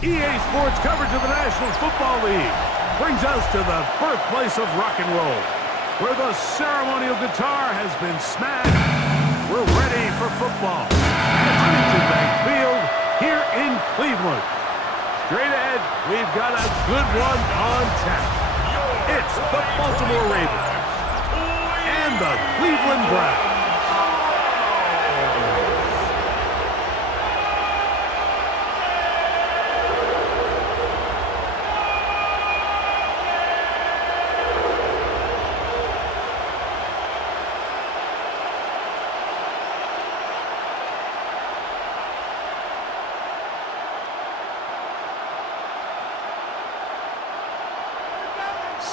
EA Sports coverage of the National Football League brings us to the birthplace of rock and roll, where the ceremonial guitar has been smashed. We're ready for football at Huntington Bank Field here in Cleveland. Straight ahead, we've got a good one on tap. It's the Baltimore Ravens and the Cleveland Browns.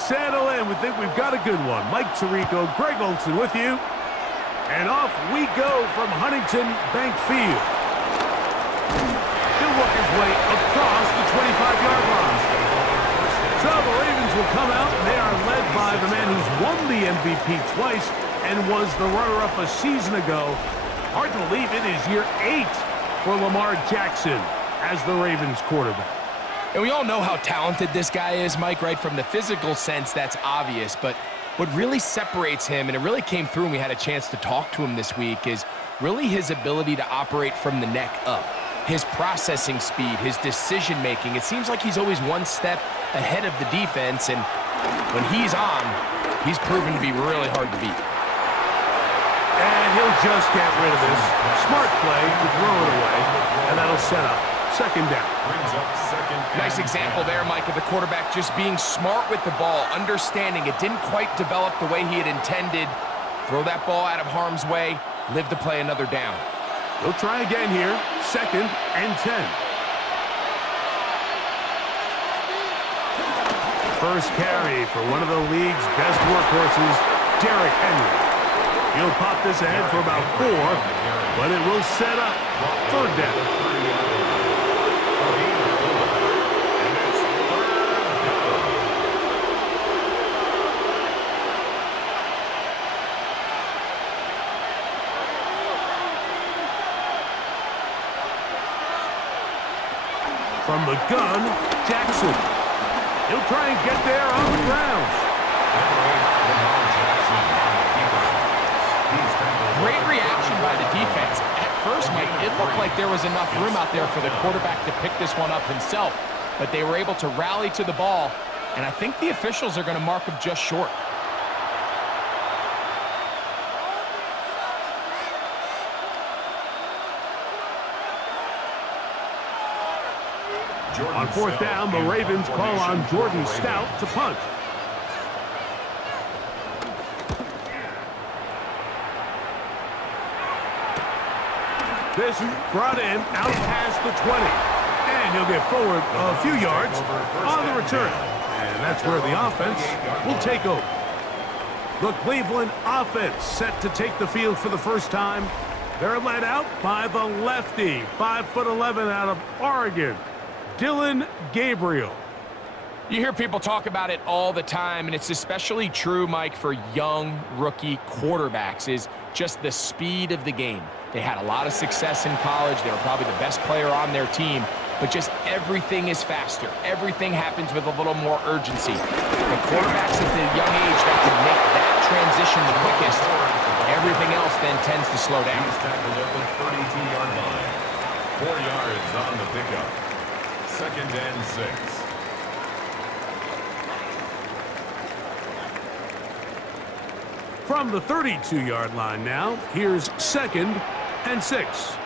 Settle in. We think we've got a good one. Mike Tirico, Greg Olson with you. And off we go from Huntington Bank Field. He'll work his way across the 25-yard line. So the Ravens will come out, and they are led by the man who's won the MVP twice and was the runner-up a season ago. Hard to believe it is year 8 for Lamar Jackson as the Ravens quarterback. And we all know how talented this guy is, Mike, right? From the physical sense, that's obvious. But what really separates him, and it really came through when we had a chance to talk to him this week, is really his ability to operate from the neck up. His processing speed, his decision-making. It seems like he's always one step ahead of the defense, and when he's on, he's proven to be really hard to beat. And he'll just get rid of this. Smart play to throw it away, and that'll set up second down. Nice example there, Mike, of the quarterback just being smart with the ball, understanding it didn't quite develop the way he had intended. Throw that ball out of harm's way, live to play another down. We'll try again here, 2nd and 10. First carry for one of the league's best workhorses, Derrick Henry. He'll pop this ahead for about 4, but it will set up 3rd down. From the gun, Jackson. He'll try and get there on the ground. Great reaction by the defense. At first, Mike, it looked like there was enough room out there for the quarterback to pick this one up himself, but they were able to rally to the ball, and I think the officials are going to mark him just short. On 4th down, the Ravens call on Jordan Stout to punt. This brought in out past the 20. And he'll get forward a few yards on the return. And that's where the offense will take over. The Cleveland offense set to take the field for the first time. They're led out by the lefty, 5'11" out of Oregon, Dillon Gabriel. You hear people talk about it all the time, and it's especially true, Mike, for young rookie quarterbacks, is just the speed of the game. They had a lot of success in college. They were probably the best player on their team, but just everything is faster. Everything happens with a little more urgency. The quarterbacks at the young age that can make that transition the quickest, everything else then tends to slow down. He's tackled at the 32-yard line. 4 yards on the pickup. 2nd and 6. From the 32-yard line now, here's 2nd and 6.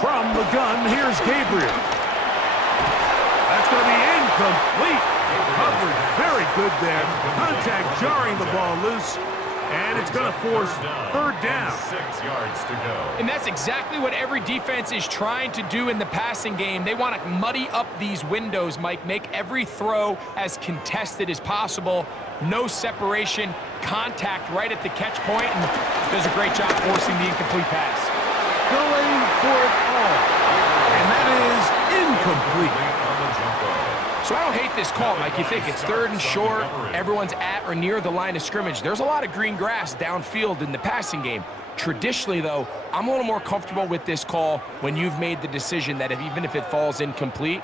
From the gun, here's Gabriel. That's going to be incomplete. Covered very good there. Contact jarring the ball loose. And it's going to force 3rd down. 6 yards to go. And that's exactly what every defense is trying to do in the passing game. They want to muddy up these windows, Mike, make every throw as contested as possible. No separation, contact right at the catch point, and does a great job forcing the incomplete pass. Going for it all. And that is incomplete. So I don't hate this call, Mike. You think it's 3rd and short, everyone's at or near the line of scrimmage. There's a lot of green grass downfield in the passing game. Traditionally, though, I'm a little more comfortable with this call when you've made the decision that even if it falls incomplete,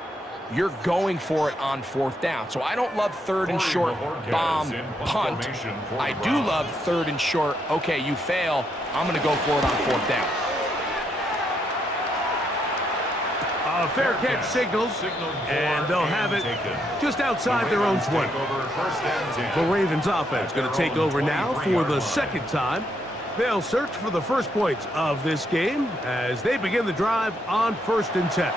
you're going for it on 4th down. So I don't love 3rd and short, bomb, punt. I do love 3rd and short, okay, you fail, I'm going to go for it on 4th down. A fair catch signals, and they'll have it just outside their own 20. The Ravens offense going to take over now for the 2nd time. They'll search for the first points of this game as they begin the drive on 1st and 10.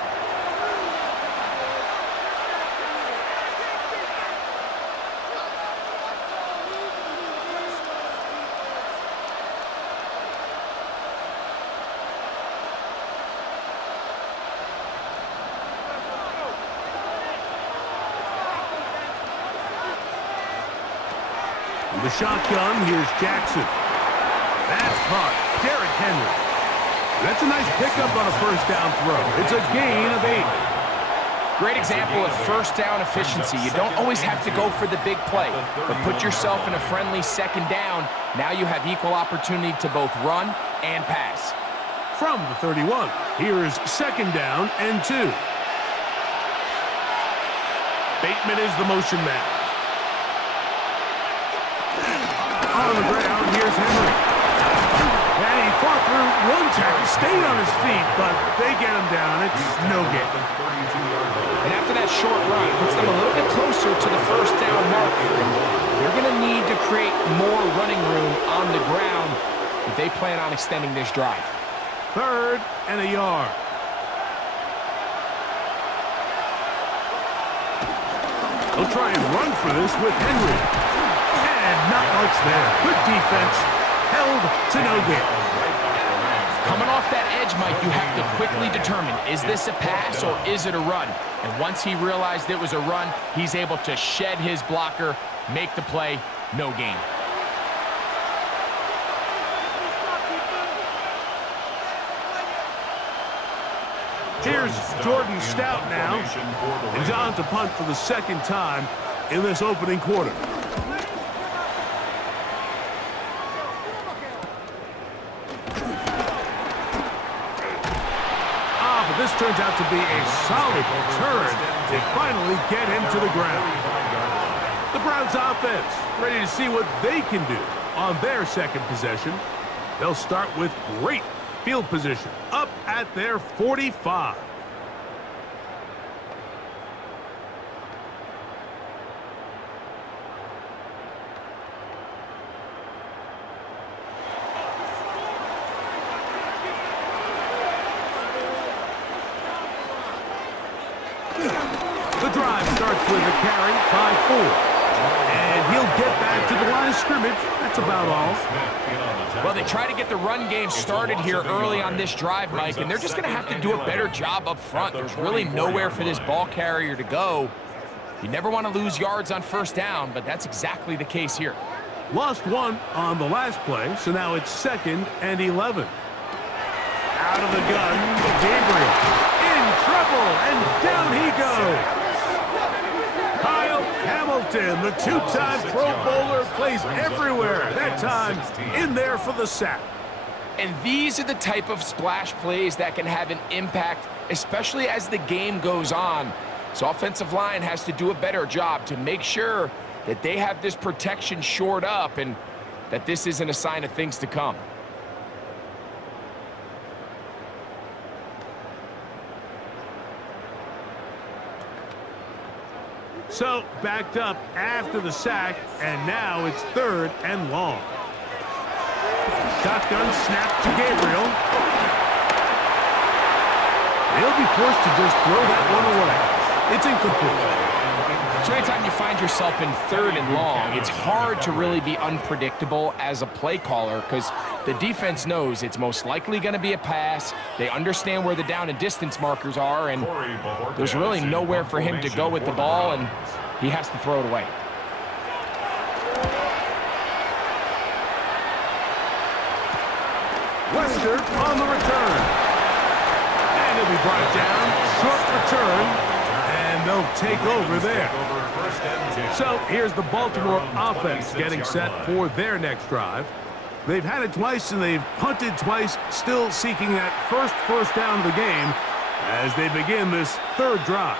The shotgun, here's Jackson. That's caught. Derrick Henry. That's a nice pickup on a 1st down throw. It's a gain of 8. Great example of 1st down efficiency. You don't always have to go for the big play, but put yourself in a friendly 2nd down. Now you have equal opportunity to both run and pass. From the 31, here's 2nd down and 2. Bateman is the motion man. On the ground, here's Henry. And he fought through one tackle, stayed on his feet, but they get him down. It's no gain. And after that short run, it puts them a little bit closer to the 1st down marker. They're going to need to create more running room on the ground if they plan on extending this drive. 3rd and a yard. They'll try and run for this with Henry. And not much there. Good defense. Held to no gain. Coming off that edge, Mike, you have to quickly determine, is this a pass or is it a run? And once he realized it was a run, he's able to shed his blocker, make the play, no gain. Here's Jordan Stout now. He's on to punt for the 2nd time in this opening quarter. This turns out to be a solid return. They finally get him to the ground. The Browns offense ready to see what they can do on their 2nd possession. They'll start with great field position up at their 45. The drive starts with a carry by 4. And he'll get back to the line of scrimmage. That's about all. Well, they try to get the run game started here early on this drive, Mike, and they're just going to have to do a better job up front. There's really nowhere for this ball carrier to go. You never want to lose yards on 1st down, but that's exactly the case here. Lost 1 on the last play, so now it's 2nd and 11. Out of the gun, Gabriel. In trouble, and down he goes. Kyle Hamilton, the 2-time Pro Bowler, plays everywhere. That time, in there for the sack. And these are the type of splash plays that can have an impact, especially as the game goes on. So offensive line has to do a better job to make sure that they have this protection shored up and that this isn't a sign of things to come. So, backed up after the sack, and now it's 3rd and long. Shotgun snap to Gabriel. He'll be forced to just throw that one away. It's incomplete. So anytime you find yourself in 3rd and long, it's hard to really be unpredictable as a play caller because the defense knows it's most likely going to be a pass. They understand where the down and distance markers are, and there's really nowhere for him to go with the ball, and he has to throw it away. Wester on the return. And he'll be brought down. Short return. And they'll take over there. So here's the Baltimore offense getting set for their next drive. They've had it twice, and they've punted twice, still seeking that first down of the game as they begin this third drive.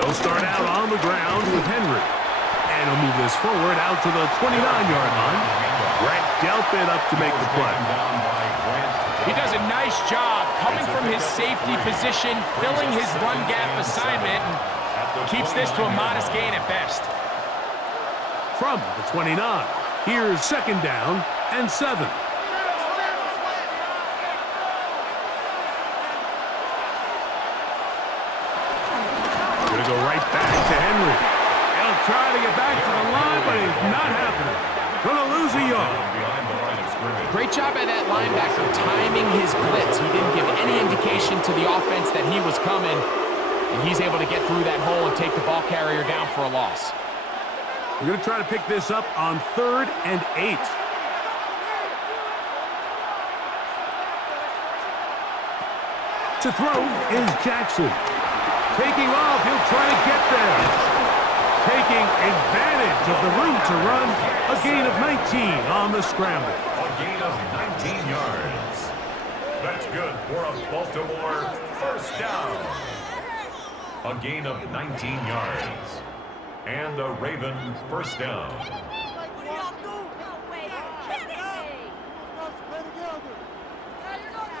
They'll start out on the ground with Henry. And he'll move this forward out to the 29-yard line. Grant dealt it up to make the play. He does a nice job coming from his safety position, filling his run gap assignment, and keeps this to a modest gain at best. From the 29, here's second down and 7. Gonna go right back to Henry. He'll try to get back to the line, but it's not happening. Gonna lose a yard. Great job by that linebacker timing his blitz. He didn't give any indication to the offense that he was coming, and he's able to get through that hole and take the ball carrier down for a loss. We're gonna try to pick this up on 3rd and 8. To throw is Jackson. Taking off, he'll try to get there. Taking advantage of the room to run. A gain of 19 on the scramble. A gain of 19 yards. That's good for a Baltimore first down. A gain of 19 yards. And a Raven first down.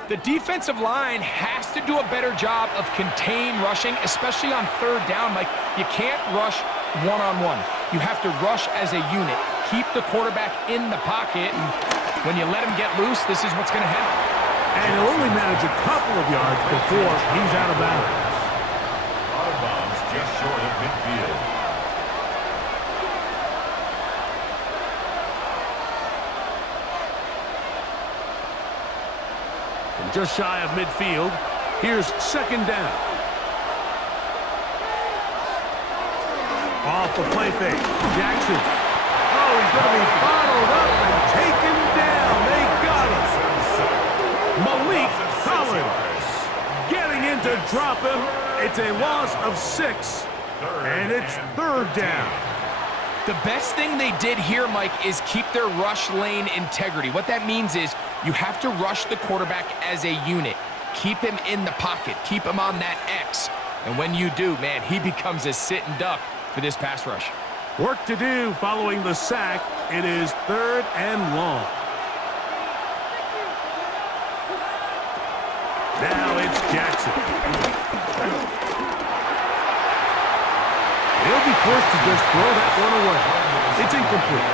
The defensive line has to do a better job of contain rushing, especially on 3rd down. Like, you can't rush one-on-one. You have to rush as a unit. Keep the quarterback in the pocket, and when you let him get loose, this is what's going to happen. And he'll only manage a couple of yards before he's out of bounds. Out of bounds just short of midfield. And just shy of midfield, here's second down. Off the play fake, Jackson. Oh, he's going to be bottled up and taken down. They got him. Malik Collins getting in to drop him. It's a loss of 6, and it's 3rd down. The best thing they did here, Mike, is keep their rush lane integrity. What that means is you have to rush the quarterback as a unit. Keep him in the pocket. Keep him on that X. And when you do, man, he becomes a sit-and duck for this pass rush. Work to do following the sack. It is 3rd and long. Now it's Jackson. He'll be forced to just throw that one away. It's incomplete.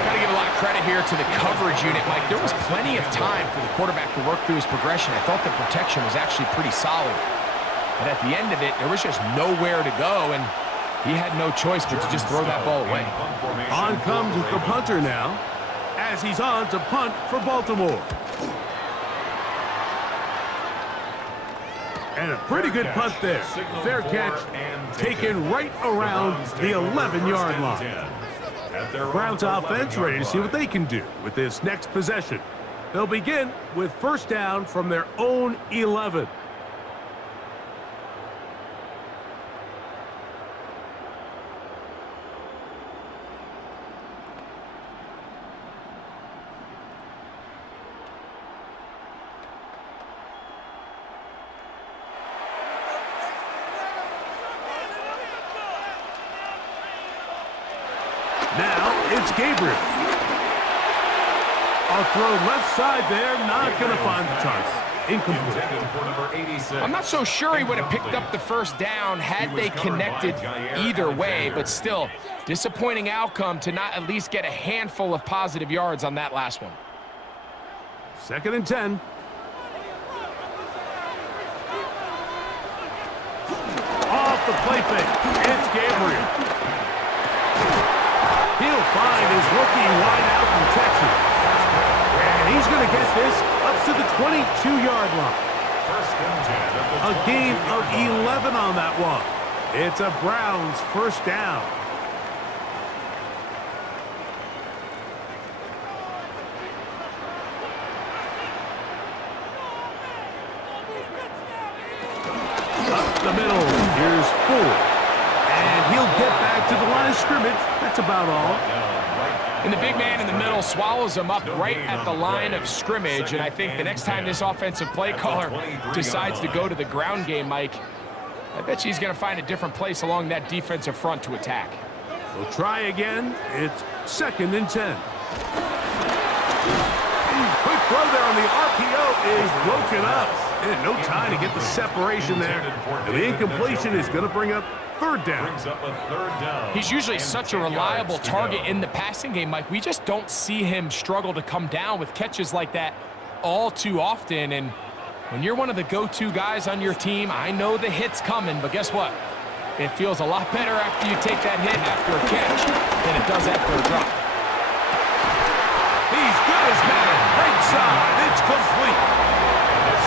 Got to give a lot of credit here to the coverage unit, Mike. There was plenty of time for the quarterback to work through his progression. I thought the protection was actually pretty solid. But at the end of it, there was just nowhere to go, and he had no choice but to just throw that ball away. On comes the punter now, as he's on to punt for Baltimore. And a pretty good punt there. Fair catch, taken right around the 11-yard line. Browns offense ready to see what they can do with this next possession. They'll begin with first down from their own 11. Now it's Gabriel. I'll throw left side there, not going to find the target. Incomplete. I'm not so sure he would have picked up the first down had they connected either way, but still, disappointing outcome to not at least get a handful of positive yards on that last one. 2nd and 10. Off the play fake, it's Gabriel. He'll find his rookie wideout from Texas. And he's going to get this up to the 22-yard line. A gain of 11 on that one. It's a Browns first down. the middle. Here's 4. And he'll get back to the line of scrimmage. That's about all. And the big man in the middle swallows him up right at the line of scrimmage. And I think the next time this offensive play caller decides to go to the ground game, Mike, I bet you he's going to find a different place along that defensive front to attack. We'll try again. It's 2nd and 10. Quick throw there on the RPO is broken up. And no time to get the separation there. And the incompletion is going to bring up 3rd down. He's usually such a reliable target in the passing game, Mike. We just don't see him struggle to come down with catches like that all too often. And when you're one of the go-to guys on your team, I know the hit's coming, but guess what? It feels a lot better after you take that hit after a catch than it does after a drop. He's good as man. Right side. It's complete.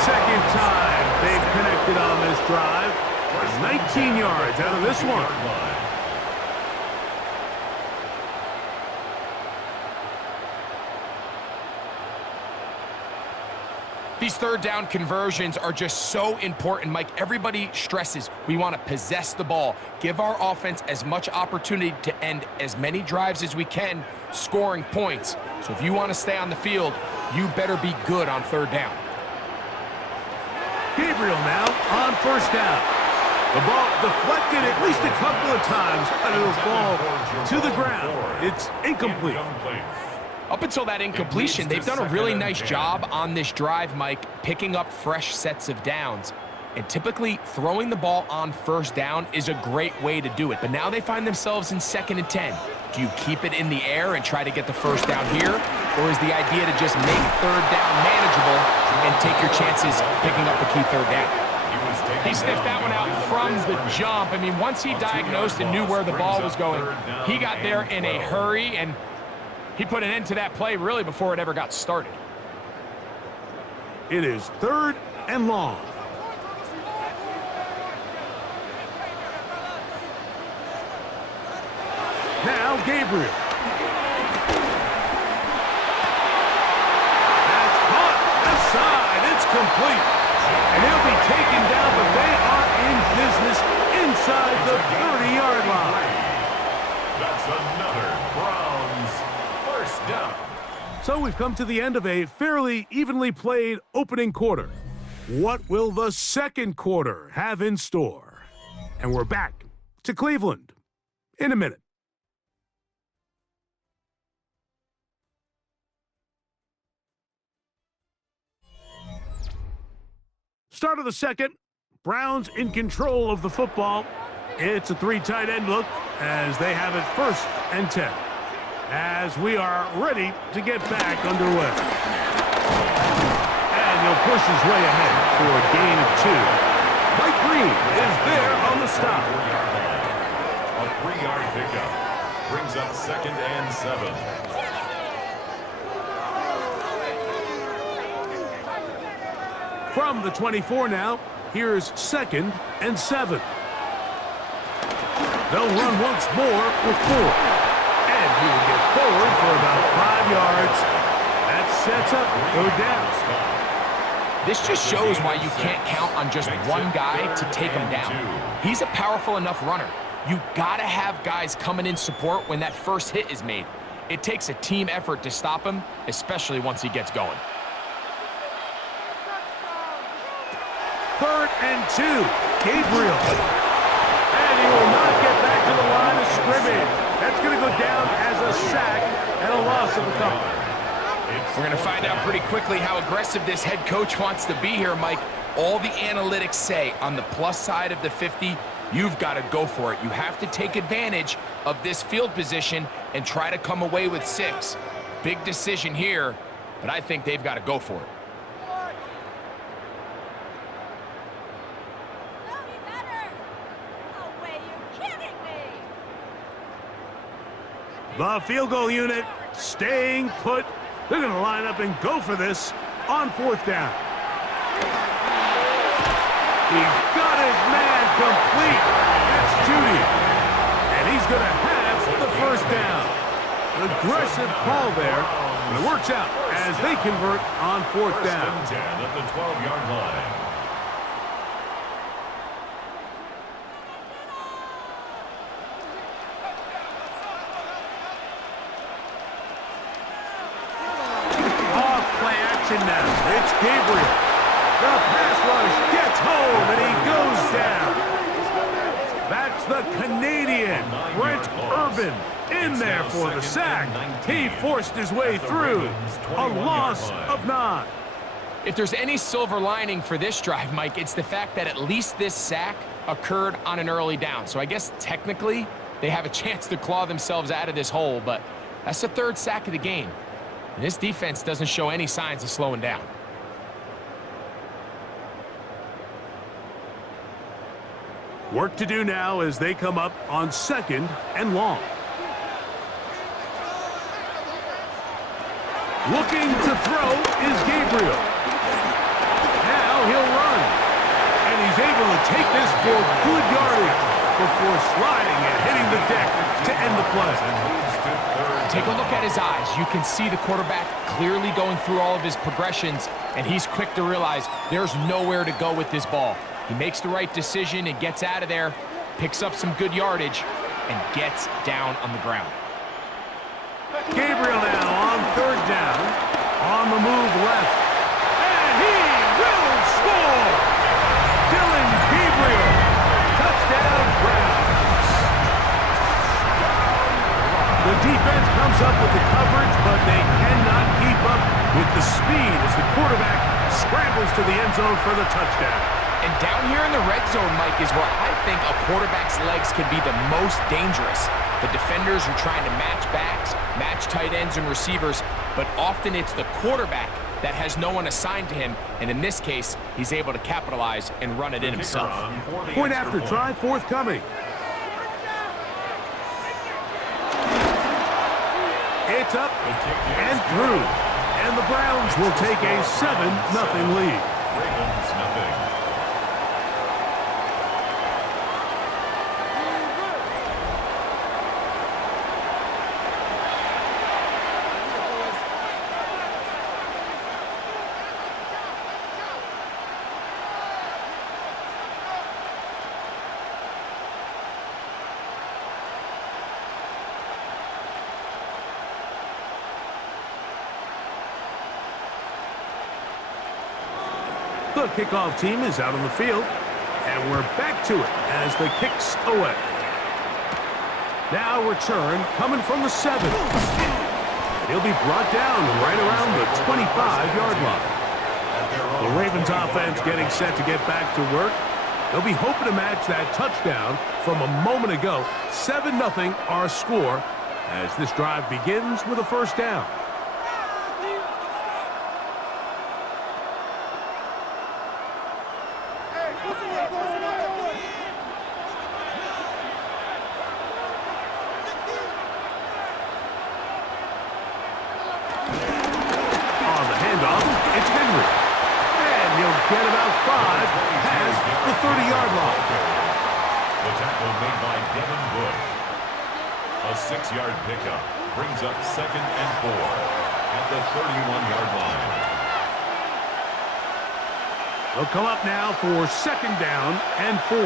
2nd time they've connected on this drive. 19 yards out of this one. These 3rd down conversions are just so important, Mike. Everybody stresses we want to possess the ball, give our offense as much opportunity to end as many drives as we can, scoring points. So if you want to stay on the field, you better be good on 3rd down. Gabriel now on 1st down. The ball deflected at least a couple of times, but it'll fall to the ground. It's incomplete. Up until that incompletion, they've done a really nice job on this drive, Mike, picking up fresh sets of downs. And typically, throwing the ball on 1st down is a great way to do it. But now they find themselves in 2nd and 10. Do you keep it in the air and try to get the 1st down here? Or is the idea to just make 3rd down manageable and take your chances picking up a key 3rd down? He sniffed that one out from the jump. I mean, once he diagnosed and knew where the ball was going, he got there in a hurry, and he put an end to that play really before it ever got started. It is 3rd and long. Now Gabriel. That's caught. Left side. It's complete. And he'll be taken down, but they are in business inside the 30-yard line. That's another Browns 1st down. So we've come to the end of a fairly evenly played opening quarter. What will the 2nd quarter have in store? And we're back to Cleveland in a minute. Start of the 2nd. Browns in control of the football. It's a 3 tight end look as they have it 1st and 10. As we are ready to get back underway. And he'll push his way ahead for a gain of 2. Mike Green is there on the stop. A 3-yard pickup brings up 2nd and 7. From the 24 now, here's 2nd and 7. They'll run once more with 4. And he will get forward for about 5 yards. That sets up 3rd down. This just shows why you can't count on just one guy to take him down. He's a powerful enough runner. You gotta have guys coming in support when that first hit is made. It takes a team effort to stop him, especially once he gets going. 3rd and 2. Gabriel. And he will not get back to the line of scrimmage. That's going to go down as a sack and a loss of a couple. We're going to find out pretty quickly how aggressive this head coach wants to be here, Mike. All the analytics say on the plus side of the 50, you've got to go for it. You have to take advantage of this field position and try to come away with 6. Big decision here, but I think they've got to go for it. The field goal unit staying put. They're going to line up and go for this on 4th down. He's got his man complete. That's Judy. And he's going to have the 1st down. An aggressive call there. And it works out as they convert on 4th down. 1st and 10 at the 12-yard line. action now. It's Gabriel. The pass rush gets home, and he goes down. That's the Canadian, Brent Urban, in there for the sack. He forced his way through. A loss of 9. If there's any silver lining for this drive, Mike, it's the fact that at least this sack occurred on an early down. So I guess technically they have a chance to claw themselves out of this hole, but that's the 3rd sack of the game. And this defense doesn't show any signs of slowing down. Work to do now as they come up on 2nd and long. Looking to throw is Gabriel. Now he'll run. And he's able to take this for good yardage before sliding and hitting the deck to end the play. Take a look at his eyes. You can see the quarterback clearly going through all of his progressions, and he's quick to realize there's nowhere to go with this ball. He makes the right decision and gets out of there, picks up some good yardage, and gets down on the ground. Gabriel now on 3rd down, on the move left, and he will score! Dylan Gabriel, touchdown Browns. The defense comes up with the coverage, but they cannot keep up with the speed as the quarterback scrambles to the end zone for the touchdown. And down here in the red zone, Mike, is where I think a quarterback's legs can be the most dangerous. The defenders are trying to match backs, match tight ends and receivers, but often it's the quarterback that has no one assigned to him, and in this case, he's able to capitalize and run it in himself. Point after try forthcoming. It's up and through, and the Browns will take a 7-0 lead. Ravens nothing. The kickoff team is out on the field, and we're back to it as the kick's away. Now return coming from the 7. He'll be brought down right around the 25-yard line. The Ravens offense getting set to get back to work. They'll be hoping to match that touchdown from a moment ago. 7-0 our score as this drive begins with a 1st down. Get about 5 past the 30-yard line. The tackle made by Devin Bush. A 6-yard pickup brings up 2nd and 4 at the 31-yard line. They'll come up now for 2nd down and 4.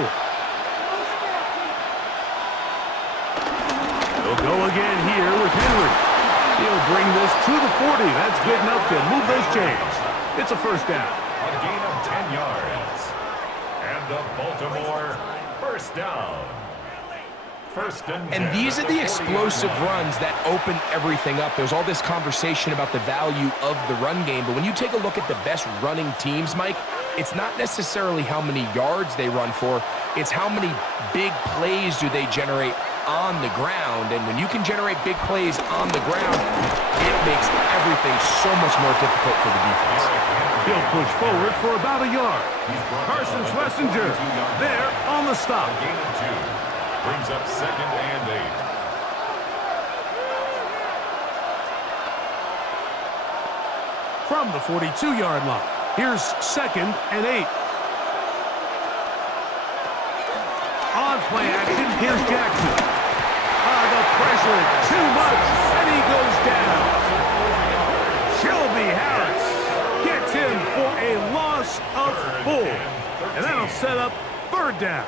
They'll go again here with Henry. He'll bring this to the 40. That's good enough to move those chains. It's a 1st down. A gain of 10 yards. And the Baltimore 1st down. 1st and 10. And these are the explosive runs that open everything up. There's all this conversation about the value of the run game, but when you take a look at the best running teams, Mike, it's not necessarily how many yards they run for, it's how many big plays do they generate on the ground. And when you can generate big plays on the ground, it makes everything so much more difficult for the defense. He'll push forward for about a yard. Carson Schlesinger there on the stop. A gain of 2 brings up 2nd and 8. From the 42-yard line, here's 2nd and 8. On play action, here's Jackson. The pressure, too much, and he goes down. Shelby Harris gets him for a loss of 4. And that'll set up 3rd down.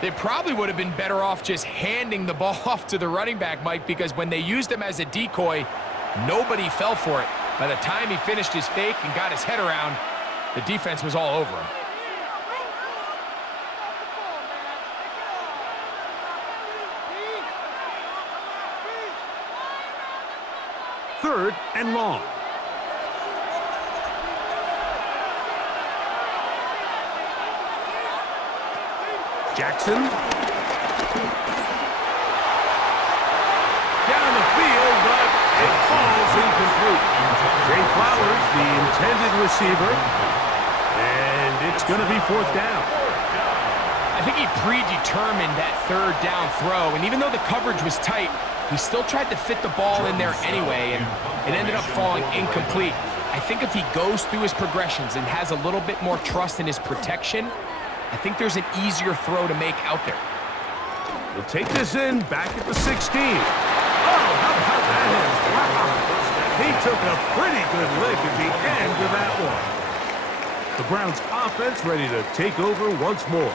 They probably would have been better off just handing the ball off to the running back, Mike, because when they used him as a decoy, nobody fell for it. By the time he finished his fake and got his head around, the defense was all over him. Third and long. Jackson. Down the field, but it falls incomplete. Jay Flowers, the intended receiver, and it's going to be fourth down. I think he predetermined that third down throw, and even though the coverage was tight, he still tried to fit the ball in there anyway, and it ended up falling incomplete. I think if he goes through his progressions and has a little bit more trust in his protection, I think there's an easier throw to make out there. He'll take this in back at the 16. Oh, how about that? Wow. He took a pretty good lick at the end of that one. The Browns offense ready to take over once more.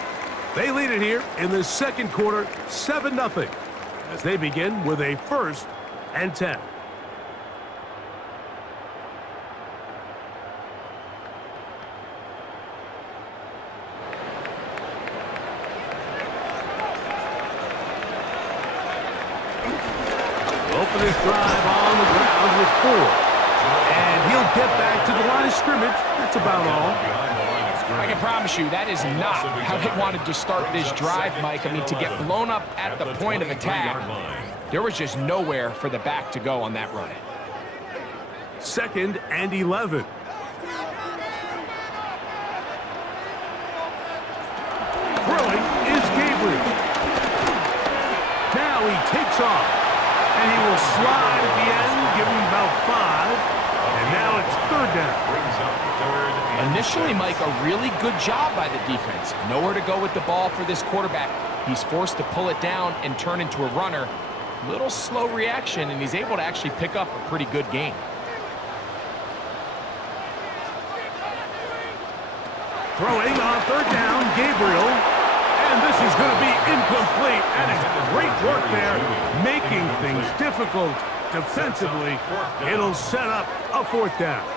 They lead it here in the second quarter, 7-0, as they begin with a 1st and 10. Open this drive on the ground with 4. And he'll get back to the line of scrimmage. That's about all. I can promise you that is not how they wanted to start this drive, Mike. I mean, to get blown up at the point of attack, there was just nowhere for the back to go on that run. 2nd and 11. Throwing is Gabriel. Now he takes off, and he will slide at the end, give him about 5, and now it's 3rd down. Initially, Mike, a really good job by the defense. Nowhere to go with the ball for this quarterback. He's forced to pull it down and turn into a runner. Little slow reaction, and he's able to actually pick up a pretty good game. Throwing on 3rd down, Gabriel. And this is going to be incomplete. That is great work there, making things difficult defensively. It'll set up a 4th down.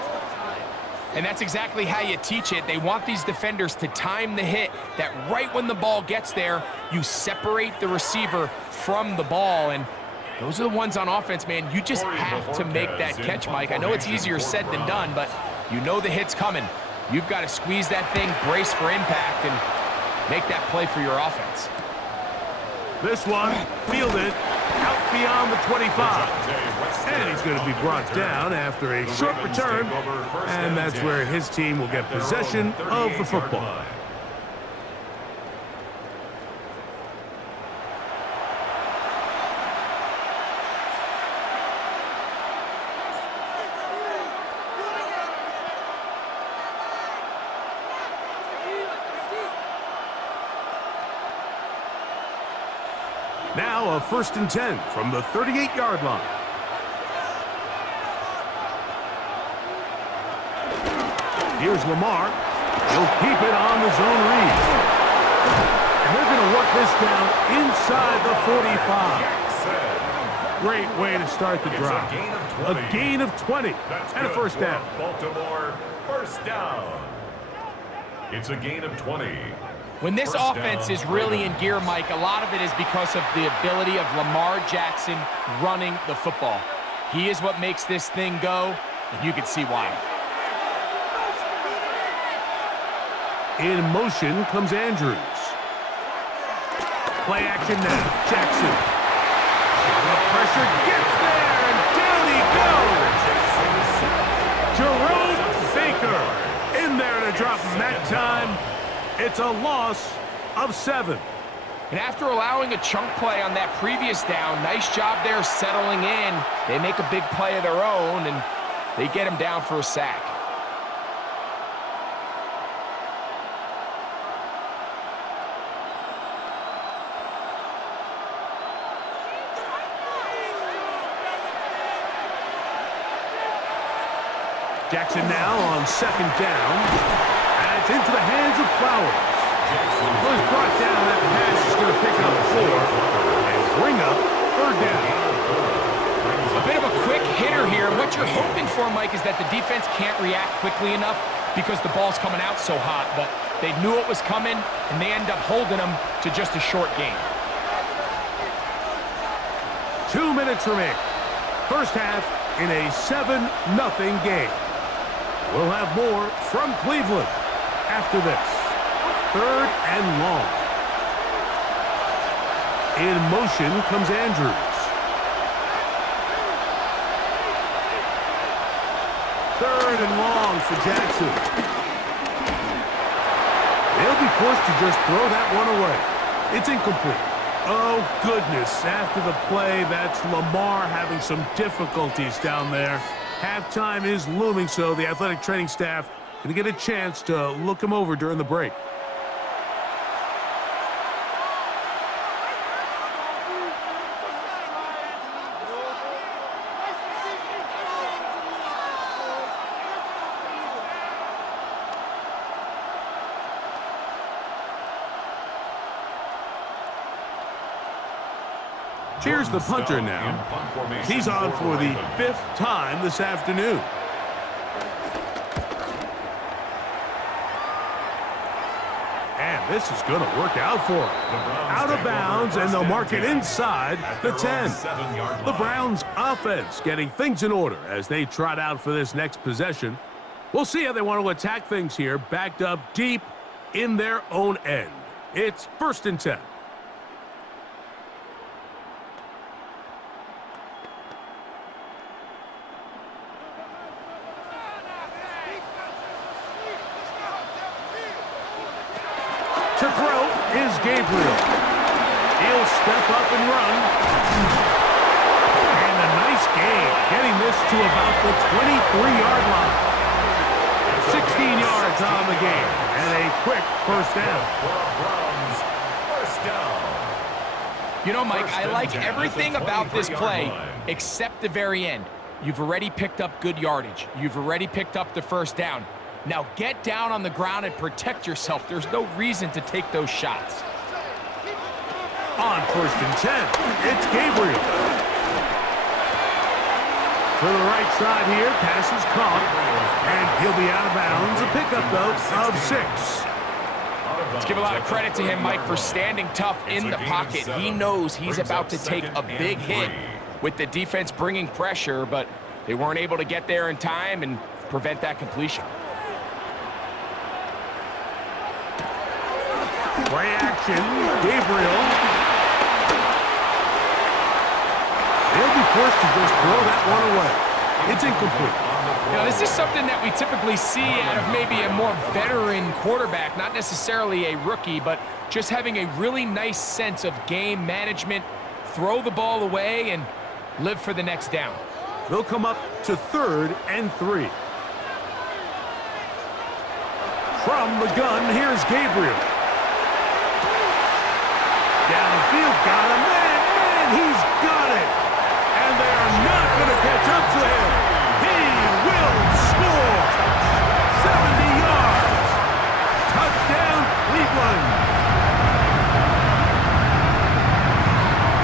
And that's exactly how you teach it. They want these defenders to time the hit, that right when the ball gets there, you separate the receiver from the ball. And those are the ones on offense, man. You just have to make that catch, Mike. I know it's easier said than done, but you know the hit's coming. You've got to squeeze that thing, brace for impact, and make that play for your offense. This one fielded out beyond the 25. And he's going to be brought down after a short return. And that's where his team will get possession of the football. Now a 1st and 10 from the 38-yard line. Here's Lamar. He'll keep it on the zone read. And they're going to work this down inside the 45. Great way to start the drive. A gain of 20 and a 1st down. Baltimore, 1st down. It's a gain of 20. When this offense is really in gear, Mike, a lot of it is because of the ability of Lamar Jackson running the football. He is what makes this thing go, and you can see why. In motion comes Andrews. Play action now. Jackson. The pressure gets there, and down he goes. Jerome Baker in there to drop him that time. It's a loss of 7. And after allowing a chunk play on that previous down, nice job there settling in. They make a big play of their own, and they get him down for a sack. Jackson now on 2nd down. And it's into the hands of Flowers. Was brought down. That pass is going to pick up 4 and bring up 3rd down. A bit of a quick hitter here. What you're hoping for, Mike, is that the defense can't react quickly enough because the ball's coming out so hot. But they knew it was coming, and they end up holding them to just a short game. 2 minutes remaining. First half in a 7-0 game. We'll have more from Cleveland after this. 3rd and long. In motion comes Andrews. 3rd and long for Jackson. They'll be forced to just throw that one away. It's incomplete. Oh, goodness. After the play, that's Lamar having some difficulties down there. Halftime is looming, so the athletic training staff going to get a chance to look him over during the break. Here's the punter now. He's on for the 5th time this afternoon. And this is going to work out for him. Out of bounds, and they'll mark it inside the 10. The Browns offense getting things in order as they trot out for this next possession. We'll see how they want to attack things here, backed up deep in their own end. It's 1st and 10. To throw is Gabriel. He'll step up and run. And a nice gain, getting this to about the 23-yard line. 16 yards on the game, and a quick 1st down. You know, Mike, I like everything about this play except the very end. You've already picked up good yardage. You've already picked up the 1st down. Now get down on the ground and protect yourself. There's no reason to take those shots. On 1st and 10, it's Gabriel. To the right side here, pass is caught, and he'll be out of bounds. A pickup, though, of 6. Let's give a lot of credit to him, Mike, for standing tough in the pocket. He knows he's about to take a big hit with the defense bringing pressure, but they weren't able to get there in time and prevent that completion. Play action, Gabriel. They'll be forced to just throw that one away. It's incomplete. Now, this is something that we typically see out of maybe a more veteran quarterback, not necessarily a rookie, but just having a really nice sense of game management, throw the ball away, and live for the next down. They'll come up to 3rd and 3. From the gun, here's Gabriel. Downfield, got him, and he's got it. And they are not going to catch up to him. He will score. 70 yards. Touchdown, Cleveland.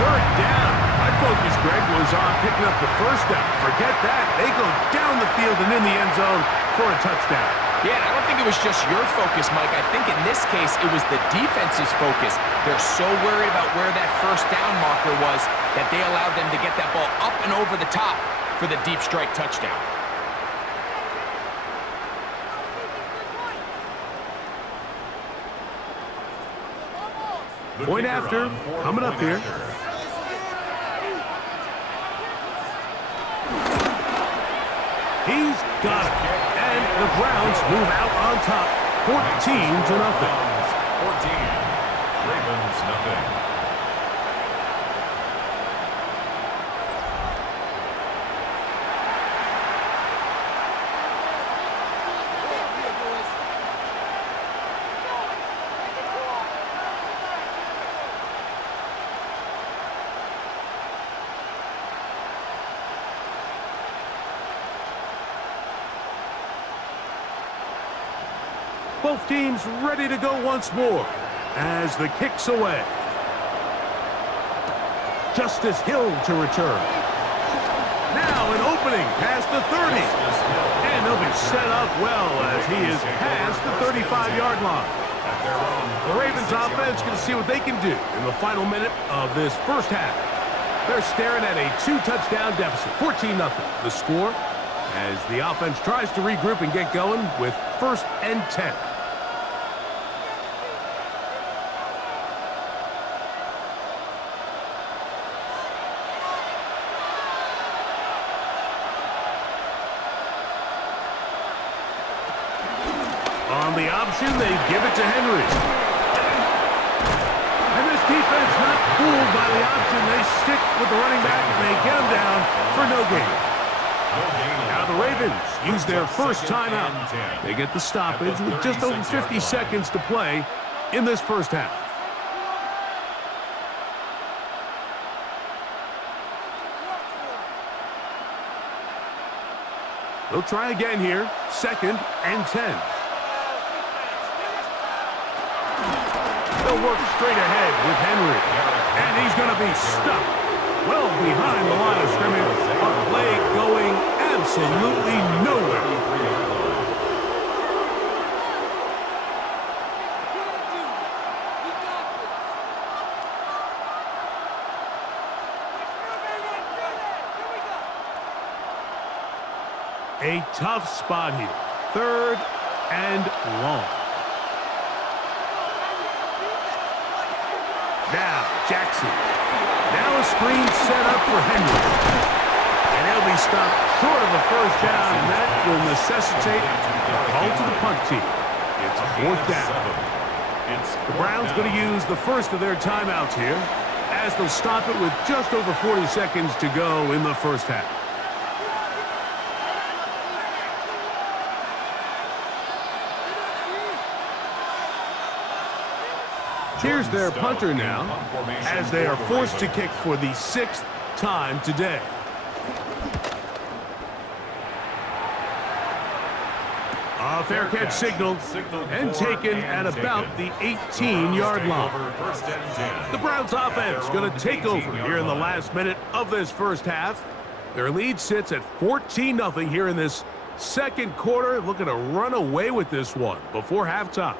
3rd down. My focus, Greg, was on picking up the 1st down. Forget that. They go down the field and in the end zone for a touchdown. Yeah, and I don't think it was just your focus, Mike. I think in this case, it was the defense's focus. They're so worried about where that 1st down marker was that they allowed them to get that ball up and over the top for the deep strike touchdown. Point after, coming up here. He's got it. And the Browns move out on top, 14-0. 14, Ravens nothing. Both teams ready to go once more as the kick's away. Justice Hill to return. Now an opening past the 30. And they'll be set up well as he is past the 35-yard line. The Ravens offense going to see what they can do in the final minute of this first half. They're staring at a 2-touchdown deficit, 14-0. The score as the offense tries to regroup and get going with 1st and 10. On the option, they give it to Henry. And this defense not fooled by the option. They stick with the running back and they get him down for no gain. Now the Ravens use their first timeout. They get the stoppage with just over 50 seconds to play in this first half. They'll try again here. 2nd and 10. They'll work straight ahead with Henry. And he's going to be stuck well behind the line of scrimmage. A play going absolutely nowhere. A tough spot here. 3rd and long. Now, Jackson. Now a screen set up for Henry. And he'll be stopped short of a first down, and that will necessitate a call to the punt team. It's 4th down. The Browns going to use the first of their timeouts here as they'll stop it with just over 40 seconds to go in the first half. Here's their punter now, as they are forced to kick for the 6th time today. A fair catch signaled and taken at about the 18-yard line. The Browns offense going to take over here in the last minute of this first half. Their lead sits at 14-0 here in this second quarter, looking to run away with this one before halftime.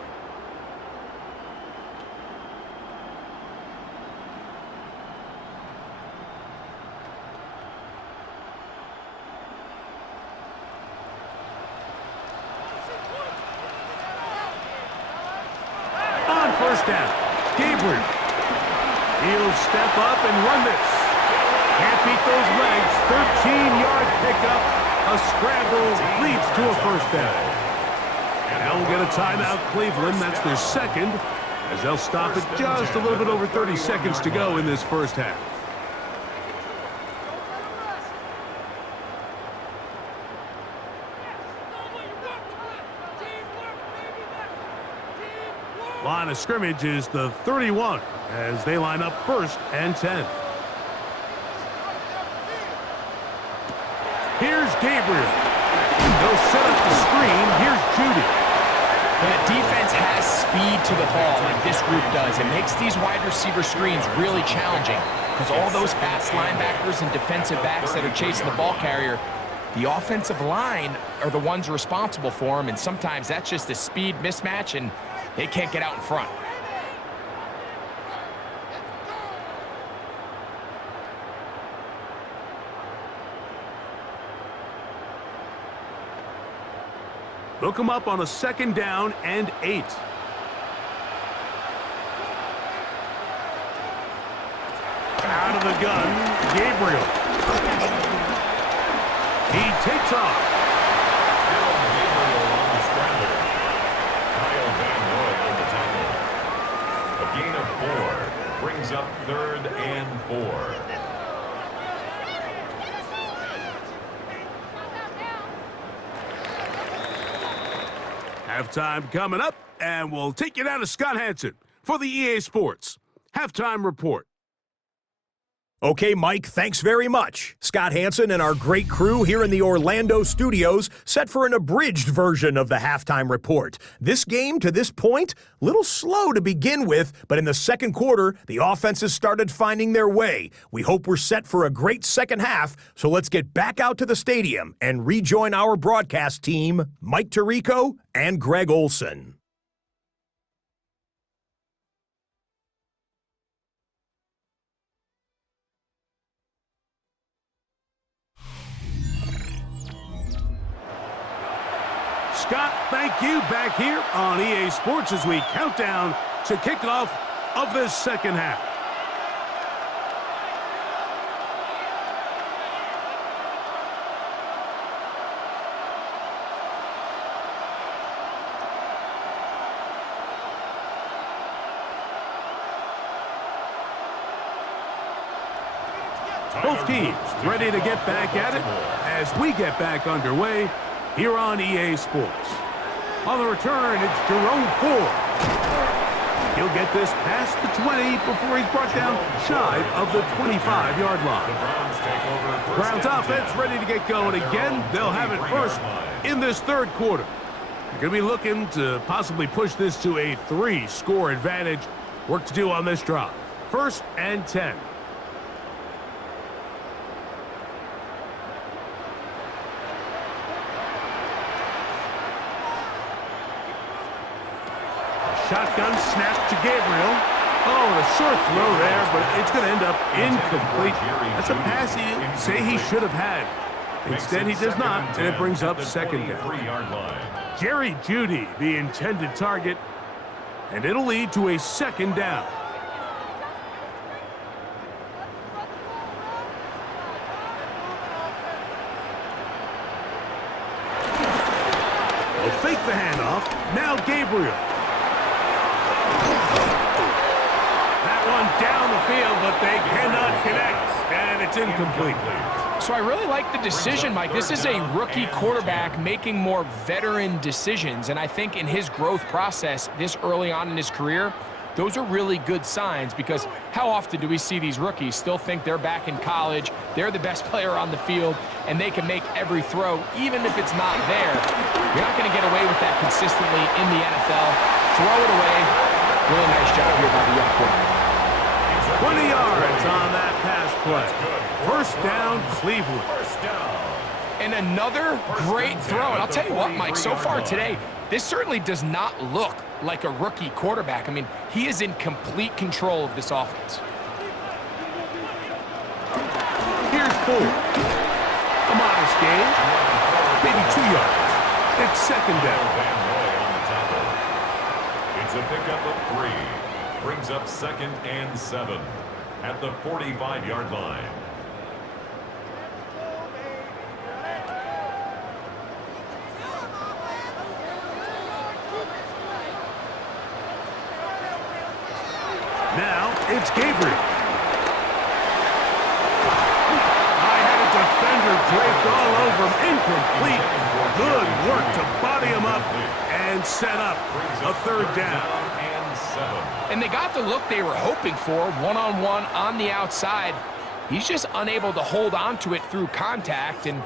First down, Gabriel. He'll step up and run this. Can't beat those legs. 13-yard pickup. A scramble leads to a first down. Now we'll get a timeout, Cleveland. That's their 2nd, as they'll stop it just a little bit over 30 seconds to go in this first half. Line of scrimmage is the 31 as they line up 1st and 10. Here's Gabriel. They'll set up the screen. Here's Judy. When a defense has speed to the ball like this group does, it makes these wide receiver screens really challenging because all those fast linebackers and defensive backs that are chasing the ball carrier, the offensive line are the ones responsible for them, and sometimes that's just a speed mismatch, and they can't get out in front. They'll come up on a 2nd down and 8. Out of the gun, Gabriel. He takes off. Gain of 4 brings up 3rd and 4. Halftime coming up, and we'll take you down to Scott Hansen for the EA Sports Halftime Report. Okay, Mike, thanks very much. Scott Hansen and our great crew here in the Orlando studios set for an abridged version of the halftime report. This game, to this point, a little slow to begin with, but in the second quarter, the offenses started finding their way. We hope we're set for a great second half, so let's get back out to the stadium and rejoin our broadcast team, Mike Tirico and Greg Olson. Scott, thank you. Back here on EA Sports as we count down to kickoff of this second half. Both teams ready to get back at it as we get back underway here on EA Sports. On the return, it's Jerome Ford. He'll get this past the 20 before he's brought down shy of the 25-yard line. Browns offense ready to get going again. They'll have it first in this third quarter. They're going to be looking to possibly push this to a 3-score advantage. Work to do on this drive. 1st and 10. Shotgun snap to Gabriel. Oh, a short throw there, but it's going to end up incomplete. That's a pass he say he should have had. Instead, he does not, and it brings up second down. Jerry Jeudy, the intended target, and it'll lead to a second down. They'll fake the handoff. Now Gabriel. Down the field, but they cannot connect, and it's incomplete. So I really like the decision, Mike. This is a rookie quarterback making more veteran decisions, and I think in his growth process this early on in his career, those are really good signs, because how often do we see these rookies still think they're back in college, they're the best player on the field, and they can make every throw, even if it's not there. You're not going to get away with that consistently in the NFL. Throw it away. Really nice job here by the young quarterback. 20 yards on that pass play. First down, Cleveland. And another great throw. And I'll tell you what, Mike, so far today, this certainly does not look like a rookie quarterback. I mean, he is in complete control of this offense. Here's Ford. A modest gain. Maybe 2 yards. It's second down. It's a pickup of 3. Brings up 2nd and 7 at the 45-yard line. Now it's Gabriel. I had a defender draped all over him. Incomplete. Good work to body him up and set up a third down. And they got the look they were hoping for, one-on-one on the outside. He's just unable to hold on to it through contact, and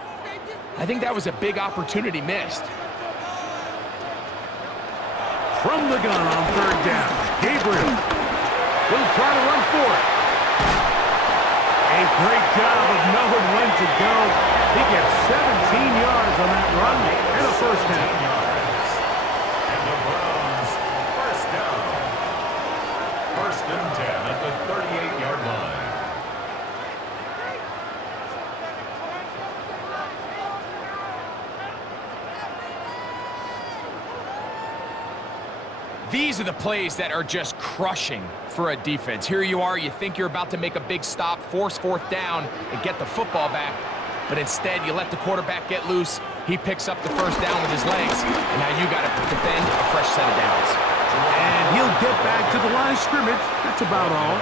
I think that was a big opportunity missed. From the gun on third down, Gabriel will try to run for it. A great job of knowing when to go. He gets 17 yards on that run and a first down. And 10 at the 38-yard line. These are the plays that are just crushing for a defense. Here you are, you think you're about to make a big stop, force fourth down, and get the football back. But instead, you let the quarterback get loose. He picks up the first down with his legs, and now you got to defend a fresh set of downs. And he'll get back to the line of scrimmage. That's about all.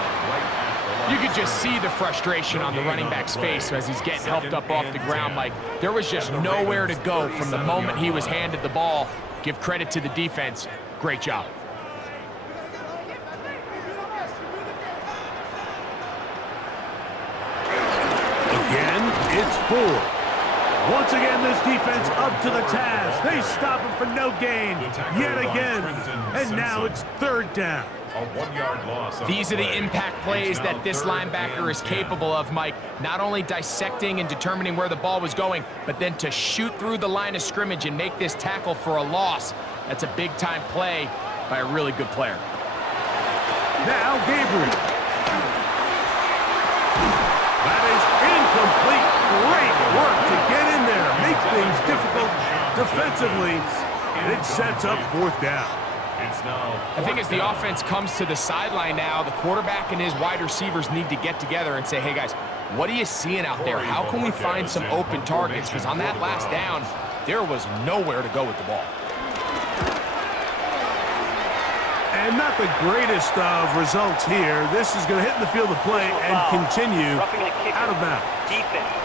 You could just see the frustration on the running back's face as he's getting helped up off the ground. Like, there was just nowhere to go from the moment he was handed the ball. Give credit to the defense. Great job. It's 4. Once again, this defense up to the task. They stop him for no gain yet again. And now it's 3rd down. A 1-yard loss. These are the impact plays that this linebacker is capable of, Mike. Not only dissecting and determining where the ball was going, but then to shoot through the line of scrimmage and make this tackle for a loss. That's a big-time play by a really good player. Now Gabriel. That is incomplete. Great work to get in there. Make things difficult defensively. And it sets up 4th down. I think as the offense comes to the sideline now, the quarterback and his wide receivers need to get together and say, hey, guys, what are you seeing out there? How can we find some open targets? Because on that last down, there was nowhere to go with the ball. And not the greatest of results here. This is going to hit in the field of play and continue out of bounds. Defense.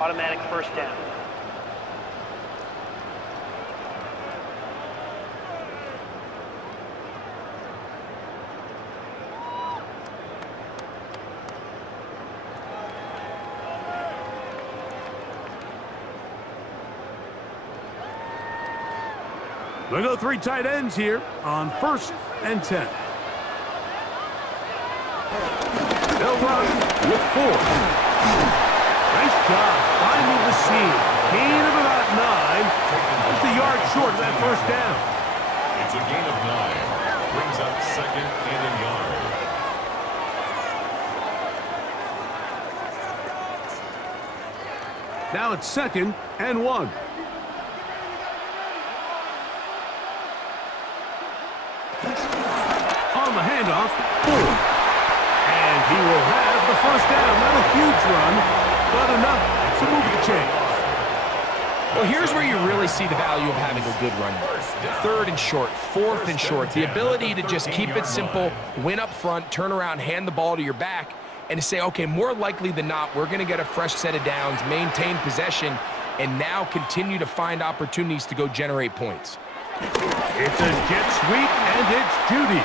Automatic 1st down. They'll go 3 tight ends here on 1st and 10. They'll run with 4. Nice job finding the seam. Gain of about 9. Just a yard short of that 1st down. It's a gain of 9. Brings up 2nd and a yard. Now it's 2nd and 1. On the handoff, 4. And he will have the 1st down. Not a huge run, but enough to move the chains. Well, here's where you really see the value of having a good run. 3rd and short, 4th and short. The ability to just keep it simple, win up front, turn around, hand the ball to your back, and to say, okay, more likely than not, we're going to get a fresh set of downs, maintain possession, and now continue to find opportunities to go generate points. It's a jet sweep, and it's Judy.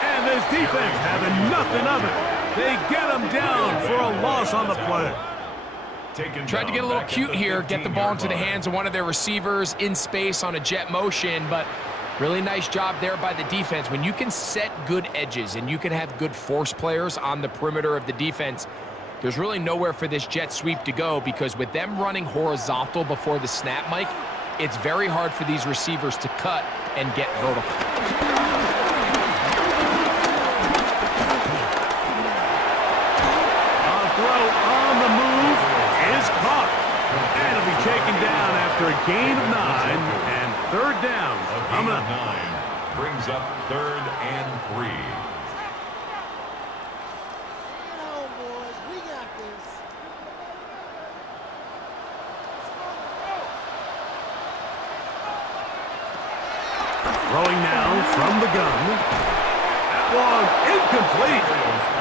And this defense having nothing of it. They get him down for a loss on the play. Tried to get a little cute here, get the ball into the hands of one of their receivers in space on a jet motion, but really nice job there by the defense. When you can set good edges and you can have good force players on the perimeter of the defense, there's really nowhere for this jet sweep to go, because with them running horizontal before the snap, Mike, it's very hard for these receivers to cut and get vertical. Taken down after a gain of 9 and 3rd down. Coming up. 9 brings up 3rd and 3. We got this. Throwing now from the gun. That one incomplete.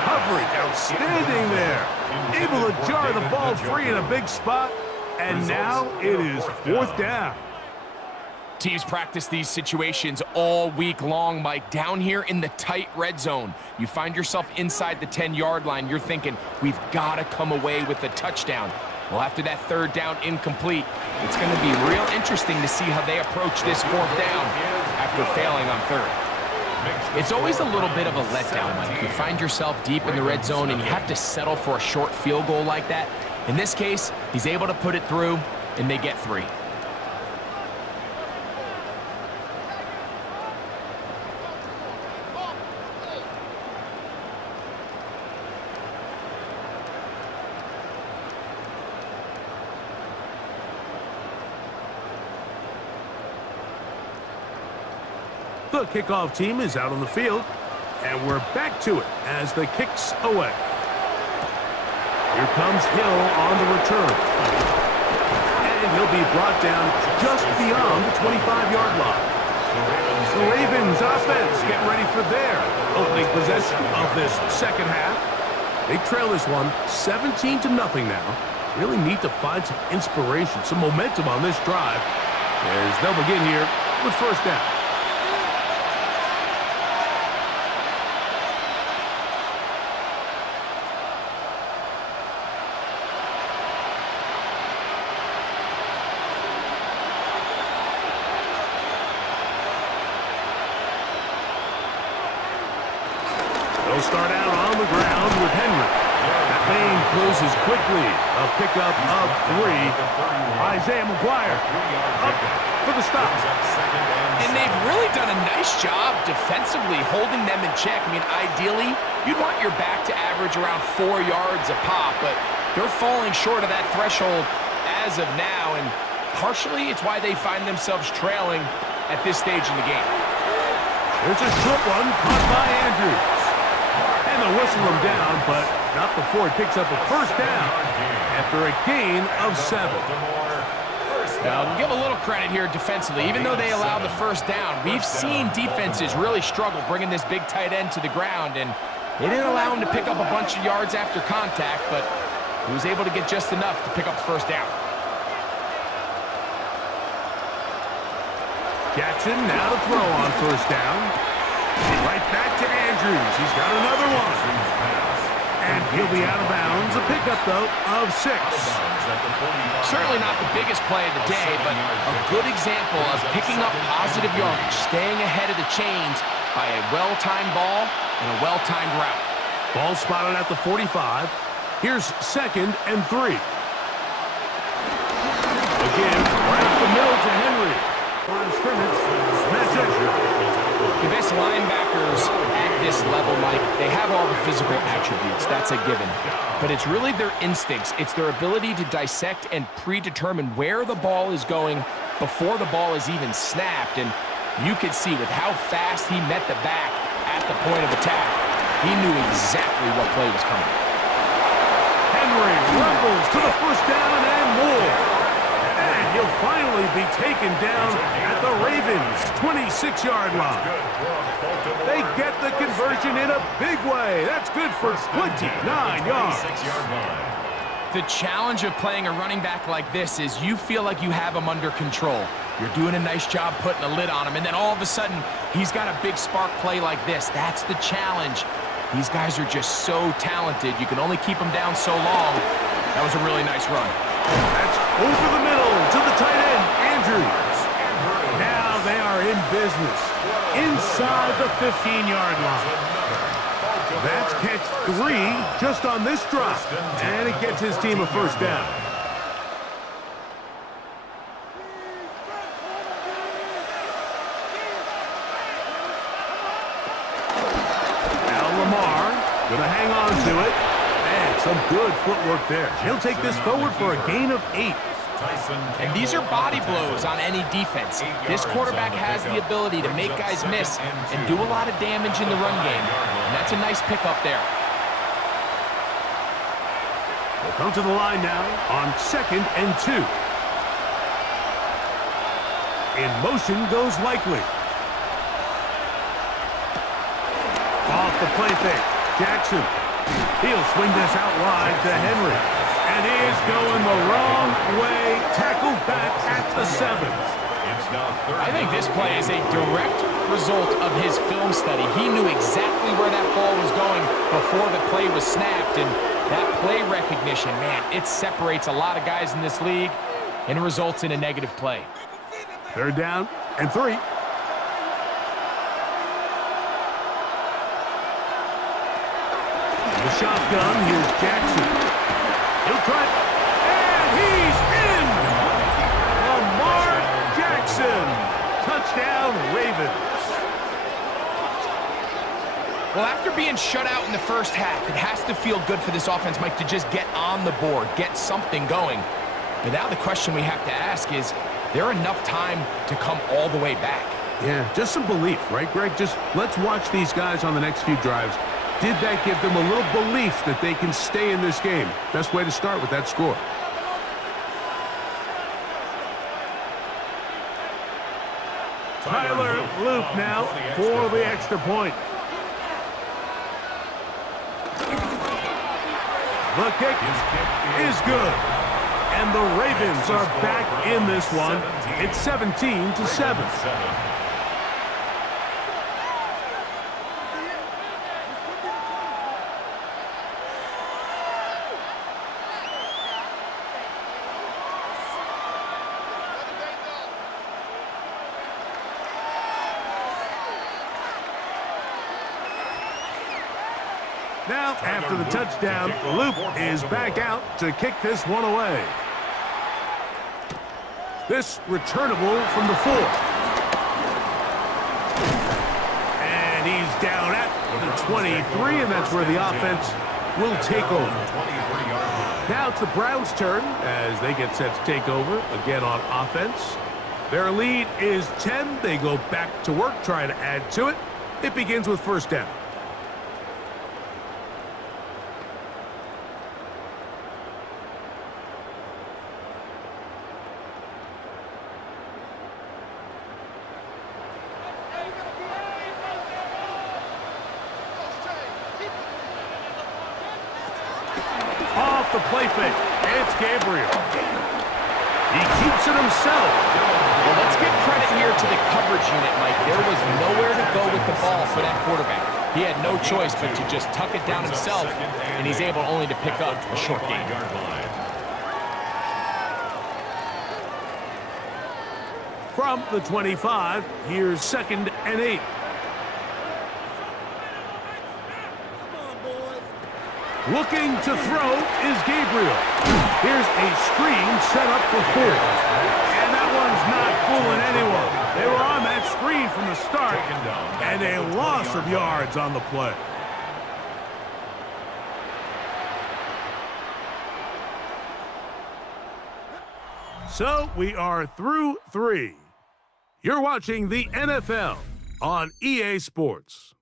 Coverage outstanding there. Able to jar the ball free in a big spot. And now it is 4th down. Teams practice these situations all week long, Mike. Down here in the tight red zone, you find yourself inside the 10-yard line. You're thinking, we've got to come away with a touchdown. Well, after that 3rd down incomplete, it's going to be real interesting to see how they approach this 4th down after failing on 3rd. It's always a little bit of a letdown, Mike. You find yourself deep in the red zone and you have to settle for a short field goal like that. In this case, he's able to put it through, and they get 3. The kickoff team is out on the field, and we're back to it as the kick's away. Here comes Hill on the return. And he'll be brought down just beyond the 25-yard line. The Ravens offense getting ready for their opening possession of this 2nd half. They trail this one 17-0 now. Really need to find some inspiration, some momentum on this drive, as they'll begin here with 1st down. They'll start out on the ground with Henry. That lane closes quickly. A pickup of 3. Isaiah McGuire up for the stop. And they've really done a nice job defensively holding them in check. I mean, ideally, you'd want your back to average around 4 yards a pop, but they're falling short of that threshold as of now, and partially it's why they find themselves trailing at this stage in the game. There's a short one caught by Andrews. And they'll whistle him down, but not before he picks up a first down after a gain of 7. Now, give a little credit here defensively. Even though they allowed the first down, we've seen defenses really struggle bringing this big tight end to the ground, and they didn't allow him to pick up a bunch of yards after contact, but he was able to get just enough to pick up the first down. Jackson now to throw on first down. Right back to Andrews. He's got another one. And he'll be out of bounds. A pickup, though, of 6. Certainly not the biggest play of the day, but a good example of picking up positive yardage, staying ahead of the chains by a well-timed ball and a well-timed route. Ball spotted at the 45. Here's 2nd and 3. Again, right up the middle to Henry. On scrimmage, that's it. The best linebackers at this level, Mike, they have all the physical attributes. That's a given. But it's really their instincts. It's their ability to dissect and predetermine where the ball is going before the ball is even snapped. And you could see with how fast he met the back at the point of attack, he knew exactly what play was coming. Henry rumbles to the first down and more. And he'll finally be taken down at the Ravens' 26-yard line. They get the conversion in a big way. That's good for 29 yards. The challenge of playing a running back like this is you feel like you have him under control. You're doing a nice job putting a lid on him, and then all of a sudden, he's got a big spark play like this. That's the challenge. These guys are just so talented. You can only keep them down so long. That was a really nice run. That's over the middle to the tight end, Andrews. Now they are in business inside the 15-yard line. That's catch 3 just on this drop, and it gets his team a first down. Now Lamar gonna hang on to it. And some good footwork there. He'll take this forward for a gain of 8. And these are body blows on any defense. This quarterback has the ability to make guys miss and do a lot of damage in the run game. And that's a nice pickup there. We'll come to the line now on 2nd and 2. In motion goes Likely. Off the play fake. Jackson. He'll swing this out wide to Henry. And he is going the wrong way. Tackled back at the 7. I think this play is a direct result of his film study. He knew exactly where that ball was going before the play was snapped. And that play recognition, man, it separates a lot of guys in this league and results in a negative play. 3rd down and 3. The shotgun, here's Jackson. He'll try, and he's in! Lamar Jackson. Touchdown, Ravens. Well, after being shut out in the first half, it has to feel good for this offense, Mike, to just get on the board, get something going. But now the question we have to ask is there enough time to come all the way back? Yeah, just some belief, right, Greg? Just let's watch these guys on the next few drives. Did that give them a little belief that they can stay in this game? Best way to start with that score. Tyler Luke now for the extra point. The kick is good. And the Ravens are back in this one. It's 17-7. Now, after the touchdown, Luke is back out to kick this one away. This returnable from the 4. And he's down at the 23, and that's where the offense will take over. Now it's the Browns' turn as they get set to take over again on offense. Their lead is 10. They go back to work, trying to add to it. It begins with first down. Off the play fake, it's Gabriel. He keeps it himself. Well, let's give credit here to the coverage unit, Mike. There was nowhere to go with the ball for that quarterback. He had no choice but to just tuck it down himself, and he's able only to pick up a short gain. From the 25, here's 2nd and 8. Looking to throw is Gabriel. Here's a screen set up for 4. And that one's not fooling anyone. They were on that screen from the start, and a loss of yards on the play. So we are through 3. You're watching the NFL on EA Sports.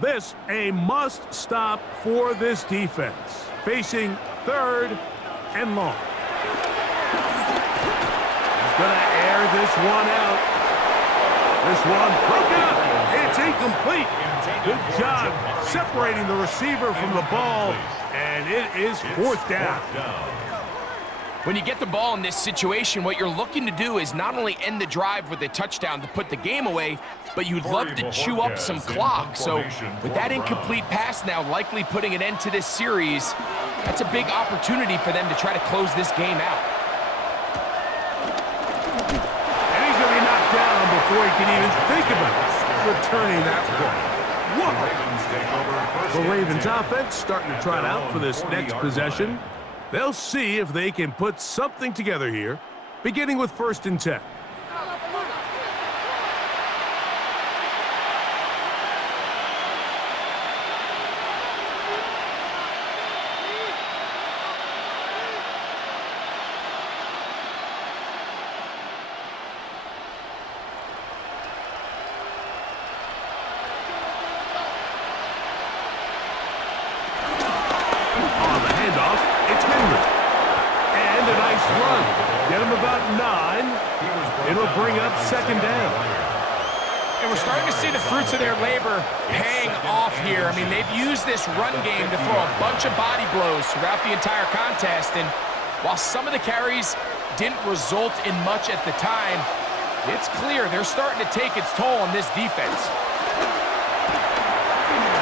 This a must-stop for this defense, facing 3rd and long. He's going to air this one out. This one broken up. It's incomplete. Good job separating the receiver from the ball, and it is 4th down. When you get the ball in this situation, what you're looking to do is not only end the drive with a touchdown to put the game away, but you'd love to chew up some clock. So with that incomplete pass now likely putting an end to this series, that's a big opportunity for them to try to close this game out. And he's going to be knocked down before he can even think about returning that one. Whoa! The Ravens offense starting to trot out for this next possession. They'll see if they can put something together here, beginning with 1st and 10. It'll bring up 2nd down. And we're starting to see the fruits of their labor paying off here. I mean, they've used this run game to throw a bunch of body blows throughout the entire contest. And while some of the carries didn't result in much at the time, it's clear they're starting to take its toll on this defense.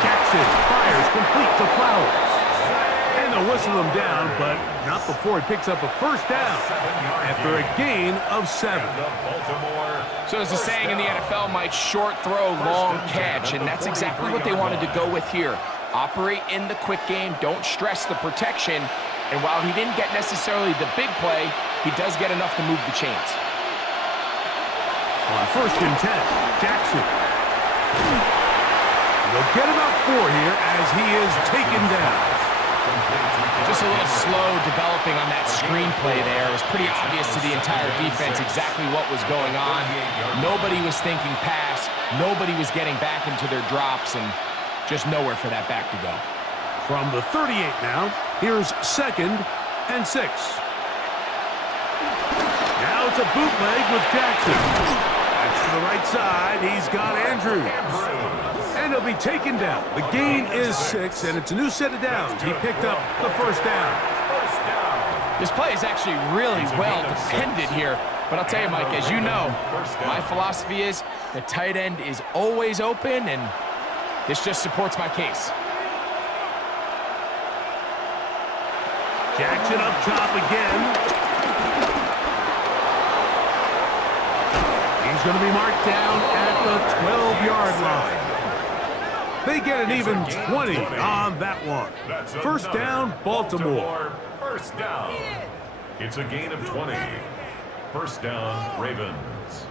Jackson fires complete to Flowers. And they'll whistle him down, but not before he picks up a 1st down after a gain of 7. So as the saying in the NFL, Mike, short throw, long catch, and that's exactly what they wanted to go with here. Operate in the quick game, don't stress the protection, and while he didn't get necessarily the big play, he does get enough to move the chains. On 1st and 10, Jackson. They'll get about 4 here as he is taken down. Just a little slow developing on that screenplay there. It was pretty obvious to the entire defense exactly what was going on. Nobody was thinking pass. Nobody was getting back into their drops, and just nowhere for that back to go. From the 38 now, here's 2nd and 6. Now it's a bootleg with Jackson. to the right side. He's got Andrews. And he'll be taken down. The gain is 6, and it's a new set of downs. He picked up the first down. This play is actually really well defended here. But I'll tell you, Mike, as you know, my philosophy is the tight end is always open, and this just supports my case. Jackson up top again. He's going to be marked down at the 12-yard line. They get an even 20 on that one. First down, Baltimore. First down. It's a gain of 20. First down, Ravens.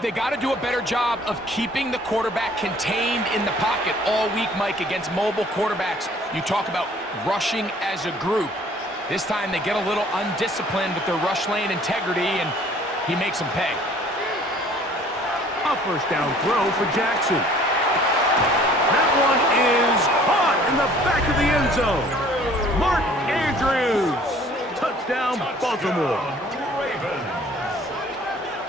They got to do a better job of keeping the quarterback contained in the pocket all week, Mike, against mobile quarterbacks. You talk about rushing as a group. This time they get a little undisciplined with their rush lane integrity, and he makes them pay. A first down throw for Jackson. That one is caught in the back of the end zone. Mark Andrews. Touchdown, Baltimore.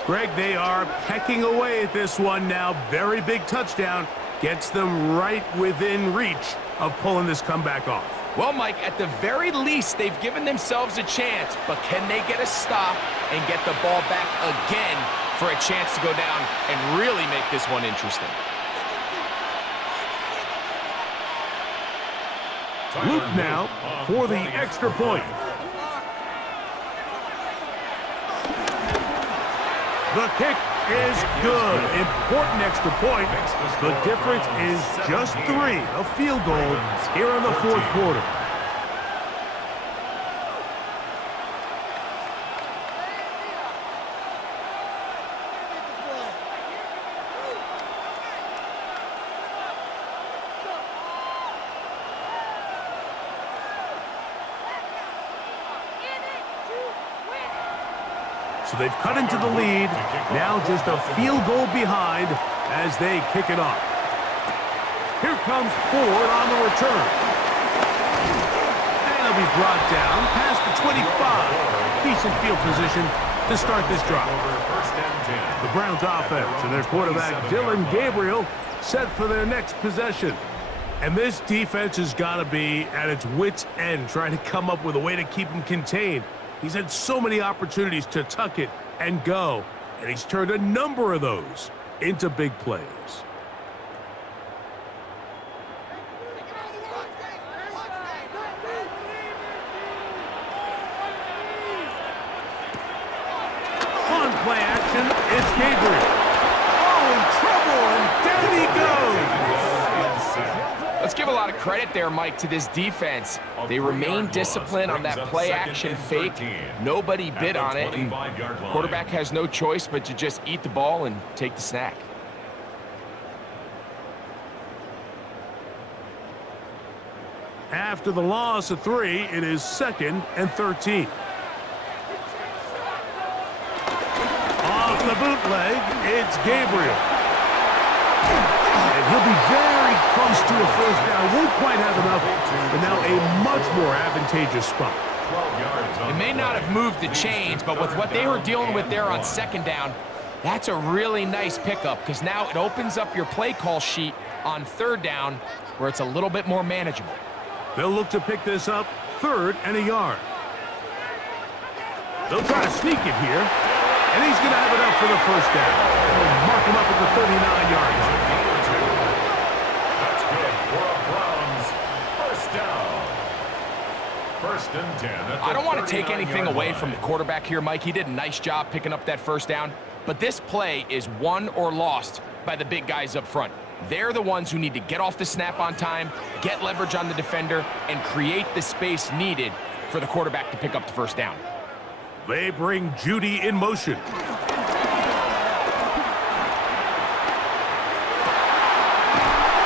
Greg, they are pecking away at this one now. Very big touchdown. Gets them right within reach of pulling this comeback off. Well, Mike, at the very least, they've given themselves a chance, but can they get a stop and get the ball back again for a chance to go down and really make this one interesting? Luke now for the extra point. The kick is good. Important extra point. The difference is just 3. A field goal here in the fourth quarter. So they've cut into the lead. Now just a field goal behind as they kick it off. Here comes Ford on the return. And he'll be brought down past the 25. Decent field position to start this drive. The Browns offense and their quarterback Dylan Gabriel set for their next possession. And this defense has got to be at its wits' end trying to come up with a way to keep him contained. He's had so many opportunities to tuck it and go, and he's turned a number of those into big plays. On play action, it's Gabriel. Oh, in trouble, and down he goes. Let's give a lot of credit there, Mike, to this defense. They remain disciplined on that play-action fake. Nobody bid on it, and the quarterback has no choice but to just eat the ball and take the snack. After the loss of 3, it is 2nd and 13. Off the bootleg, it's Gabriel. And he'll be very close to a first down. Won't quite have enough, but now a much more advantageous spot. It may not have moved the chains, but with what they were dealing with there on second down, that's a really nice pickup because now it opens up your play call sheet on third down where it's a little bit more manageable. They'll look to pick this up 3rd and a yard. They'll try to sneak it here, and he's going to have enough for the first down. They'll mark him up at the 39-yard line. That's good for a Browns first down. First and 10 at the I don't want to take anything 39-yard away line. from the quarterback here, Mike. He did a nice job picking up that first down, but this play is won or lost by the big guys up front. They're the ones who need to get off the snap on time, get leverage on the defender, and create the space needed for the quarterback to pick up the first down. They bring Judy in motion.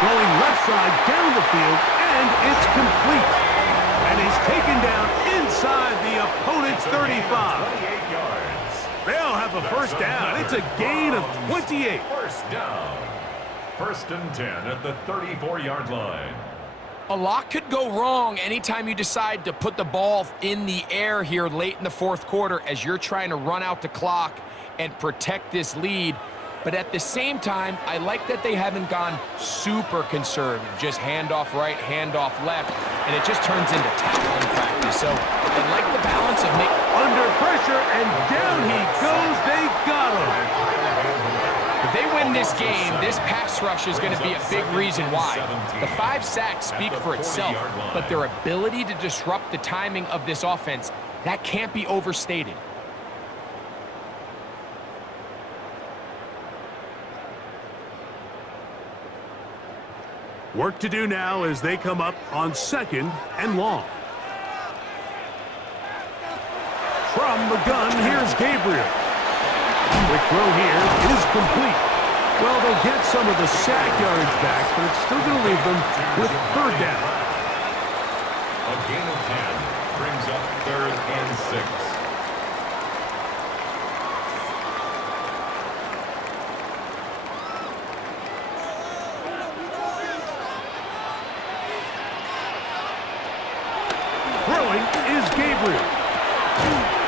Going left side down the field, and it's complete. And he's taken down inside the opponent's 35. 28 yards. They'll have a first down. It's a gain of 28. First down. First and 10 at the 34-yard line. A lot could go wrong anytime you decide to put the ball in the air here late in the fourth quarter as you're trying to run out the clock and protect this lead. But at the same time, I like that they haven't gone super conservative, just handoff right, handoff left, and it just turns into tackling practice. So I like the balance of making... Under pressure, and down he goes. They got him. If they win this game, this pass rush is going to be a big reason why. The 5 sacks speak for itself, but their ability to disrupt the timing of this offense, that can't be overstated. Work to do now as they come up on 2nd and long. From the gun, here's Gabriel. Quick throw here is complete. Well, they'll get some of the sack yards back, but it's still going to leave them with 3rd down. A gain of 10 brings up 3rd and 6. Throwing is Gabriel.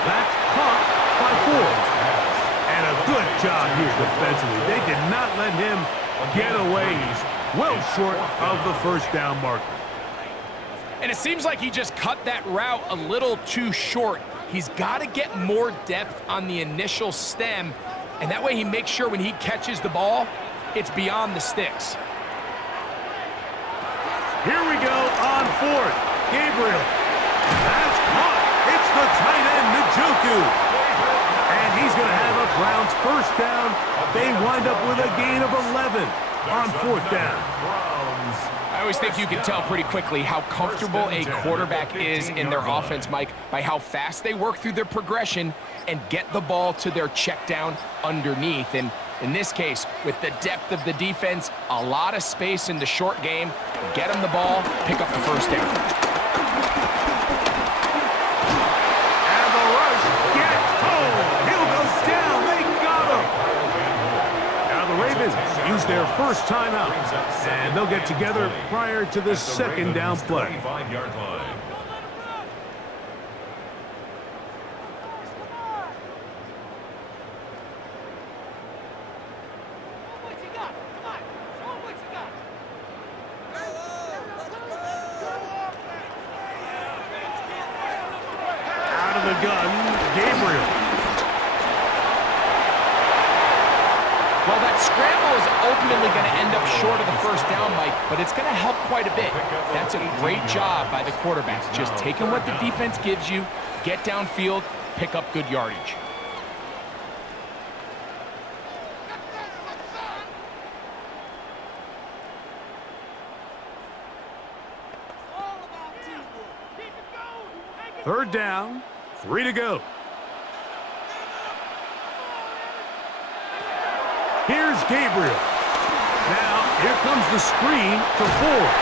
That's caught by Ford. And a good job here defensively. They did not let him get away. He's well short of the 1st down marker. And it seems like he just cut that route a little too short. He's got to get more depth on the initial stem, and that way he makes sure when he catches the ball, it's beyond the sticks. Here we go on 4th. Gabriel. That's caught. It's the tight end, Njoku. And he's going to have a Browns 1st down. They wind up with a gain of 11 on 4th down. I always think you can tell pretty quickly how comfortable a quarterback is in their offense, Mike, by how fast they work through their progression and get the ball to their check down underneath. And in this case, with the depth of the defense, a lot of space in the short game, get them the ball, pick up the 1st down. Use their 1st timeout, and they'll get together prior to the 2nd down play. 25-yard line. Out of the gun, Gabriel. Well, that scramble is ultimately going to end up short of the 1st down, Mike, but it's going to help quite a bit. That's a great job by the quarterback. Just taking what the defense gives you, get downfield, pick up good yardage. Third down, 3 to go. Here's Gabriel. Now, here comes the screen to Ford.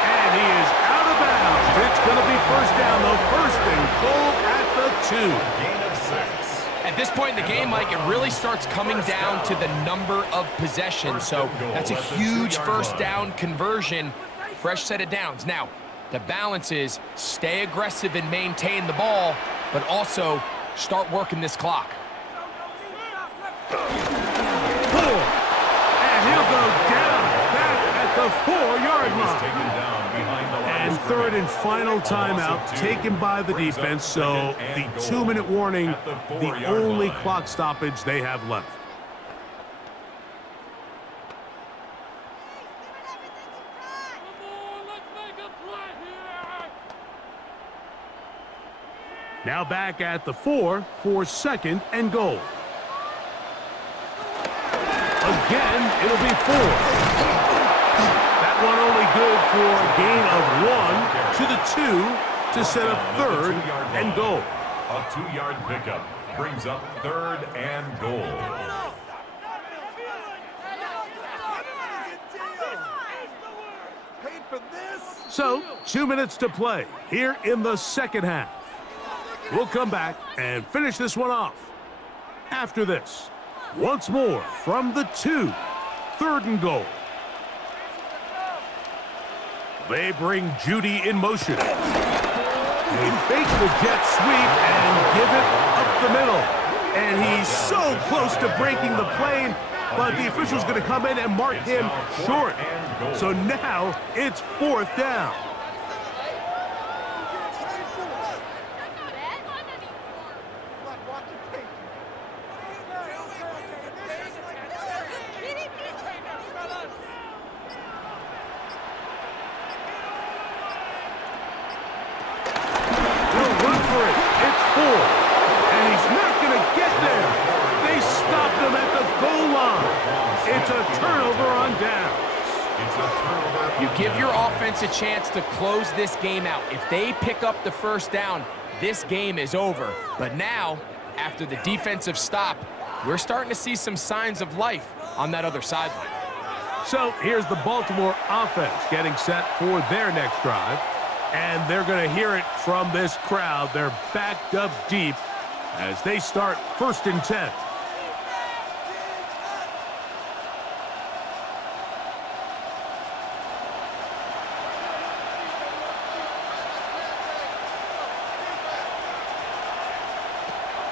And he is out of bounds. It's going to be 1st down, though. 1st and goal at the 2. Gain of 6. At this point in the game, Mike, it really starts coming down to the number of possessions. So that's a huge 1st down conversion. Fresh set of downs. Now, the balance is stay aggressive and maintain the ball, but also start working this clock. And he'll go down back at the 4-yard line. And 3rd and final timeout taken by the defense, so the 2-minute warning, the only clock stoppage they have left. Now back at the 4 for 2nd and goal. Again, it'll be 4. That one only good for a gain of 1 to the 2 to set up 3rd and goal. A 2-yard pickup brings up 3rd and goal. So, 2 minutes to play here in the 2nd half. We'll come back and finish this one off after this. Once more from the 2, 3rd and goal. They bring Judy in motion. They fake the jet sweep and give it up the middle. And he's so close to breaking the plane, but the official's going to come in and mark him short. So now it's 4th down. It's a turnover on downs. You give your offense a chance to close this game out. If they pick up the first down, this game is over. But now, after the defensive stop, we're starting to see some signs of life on that other sideline. So here's the Baltimore offense getting set for their next drive. And they're going to hear it from this crowd. They're backed up deep as they start 1st and 10.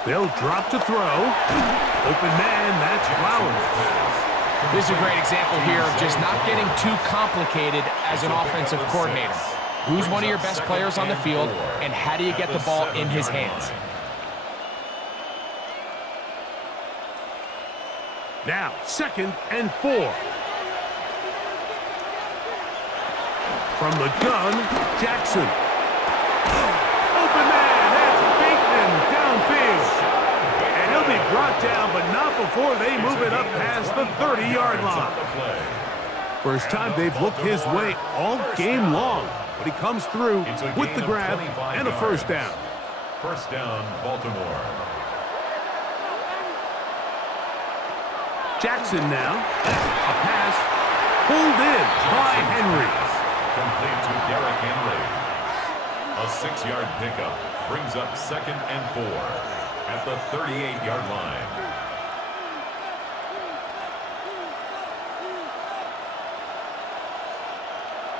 They'll drop to throw. Open man, that's Flowers. This is a great example here of just not getting too complicated as an offensive coordinator. Who's one of your best players on the field, and how do you get the ball in his hands? Now, 2nd and 4. From the gun, Jackson. Open man, that's Bateman downfield. And he'll be brought down, but not before they move it up past the 30-yard line. First time they've looked his way all game long, but he comes through with the grab and a 1st down. 1st down, Baltimore. Jackson now. A pass pulled in by Henry. Complete to Derrick Henry. A 6-yard pickup brings up 2nd and 4 at the 38-yard line.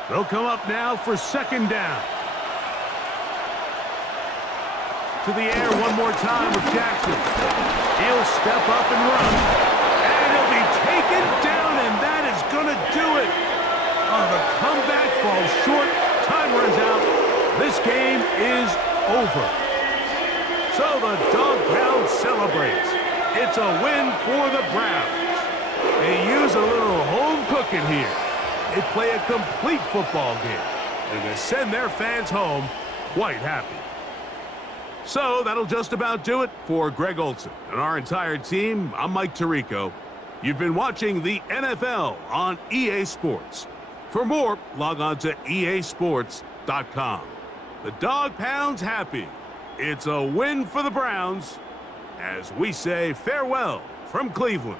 They'll come up now for 2nd down. To the air one more time with Jackson. He'll step up and run. And he'll be taken down, and that is going to do it. Oh, the comeback falls short. Time runs out. This game is over. So the Dog Pound celebrates. It's a win for the Browns. They use a little home cooking here. They play a complete football game. And they send their fans home quite happy. So that'll just about do it for Greg Olson and our entire team. I'm Mike Tirico. You've been watching the NFL on EA Sports. For more, log on to easports.com. The Dog Pound's happy. It's a win for the Browns as we say farewell from Cleveland.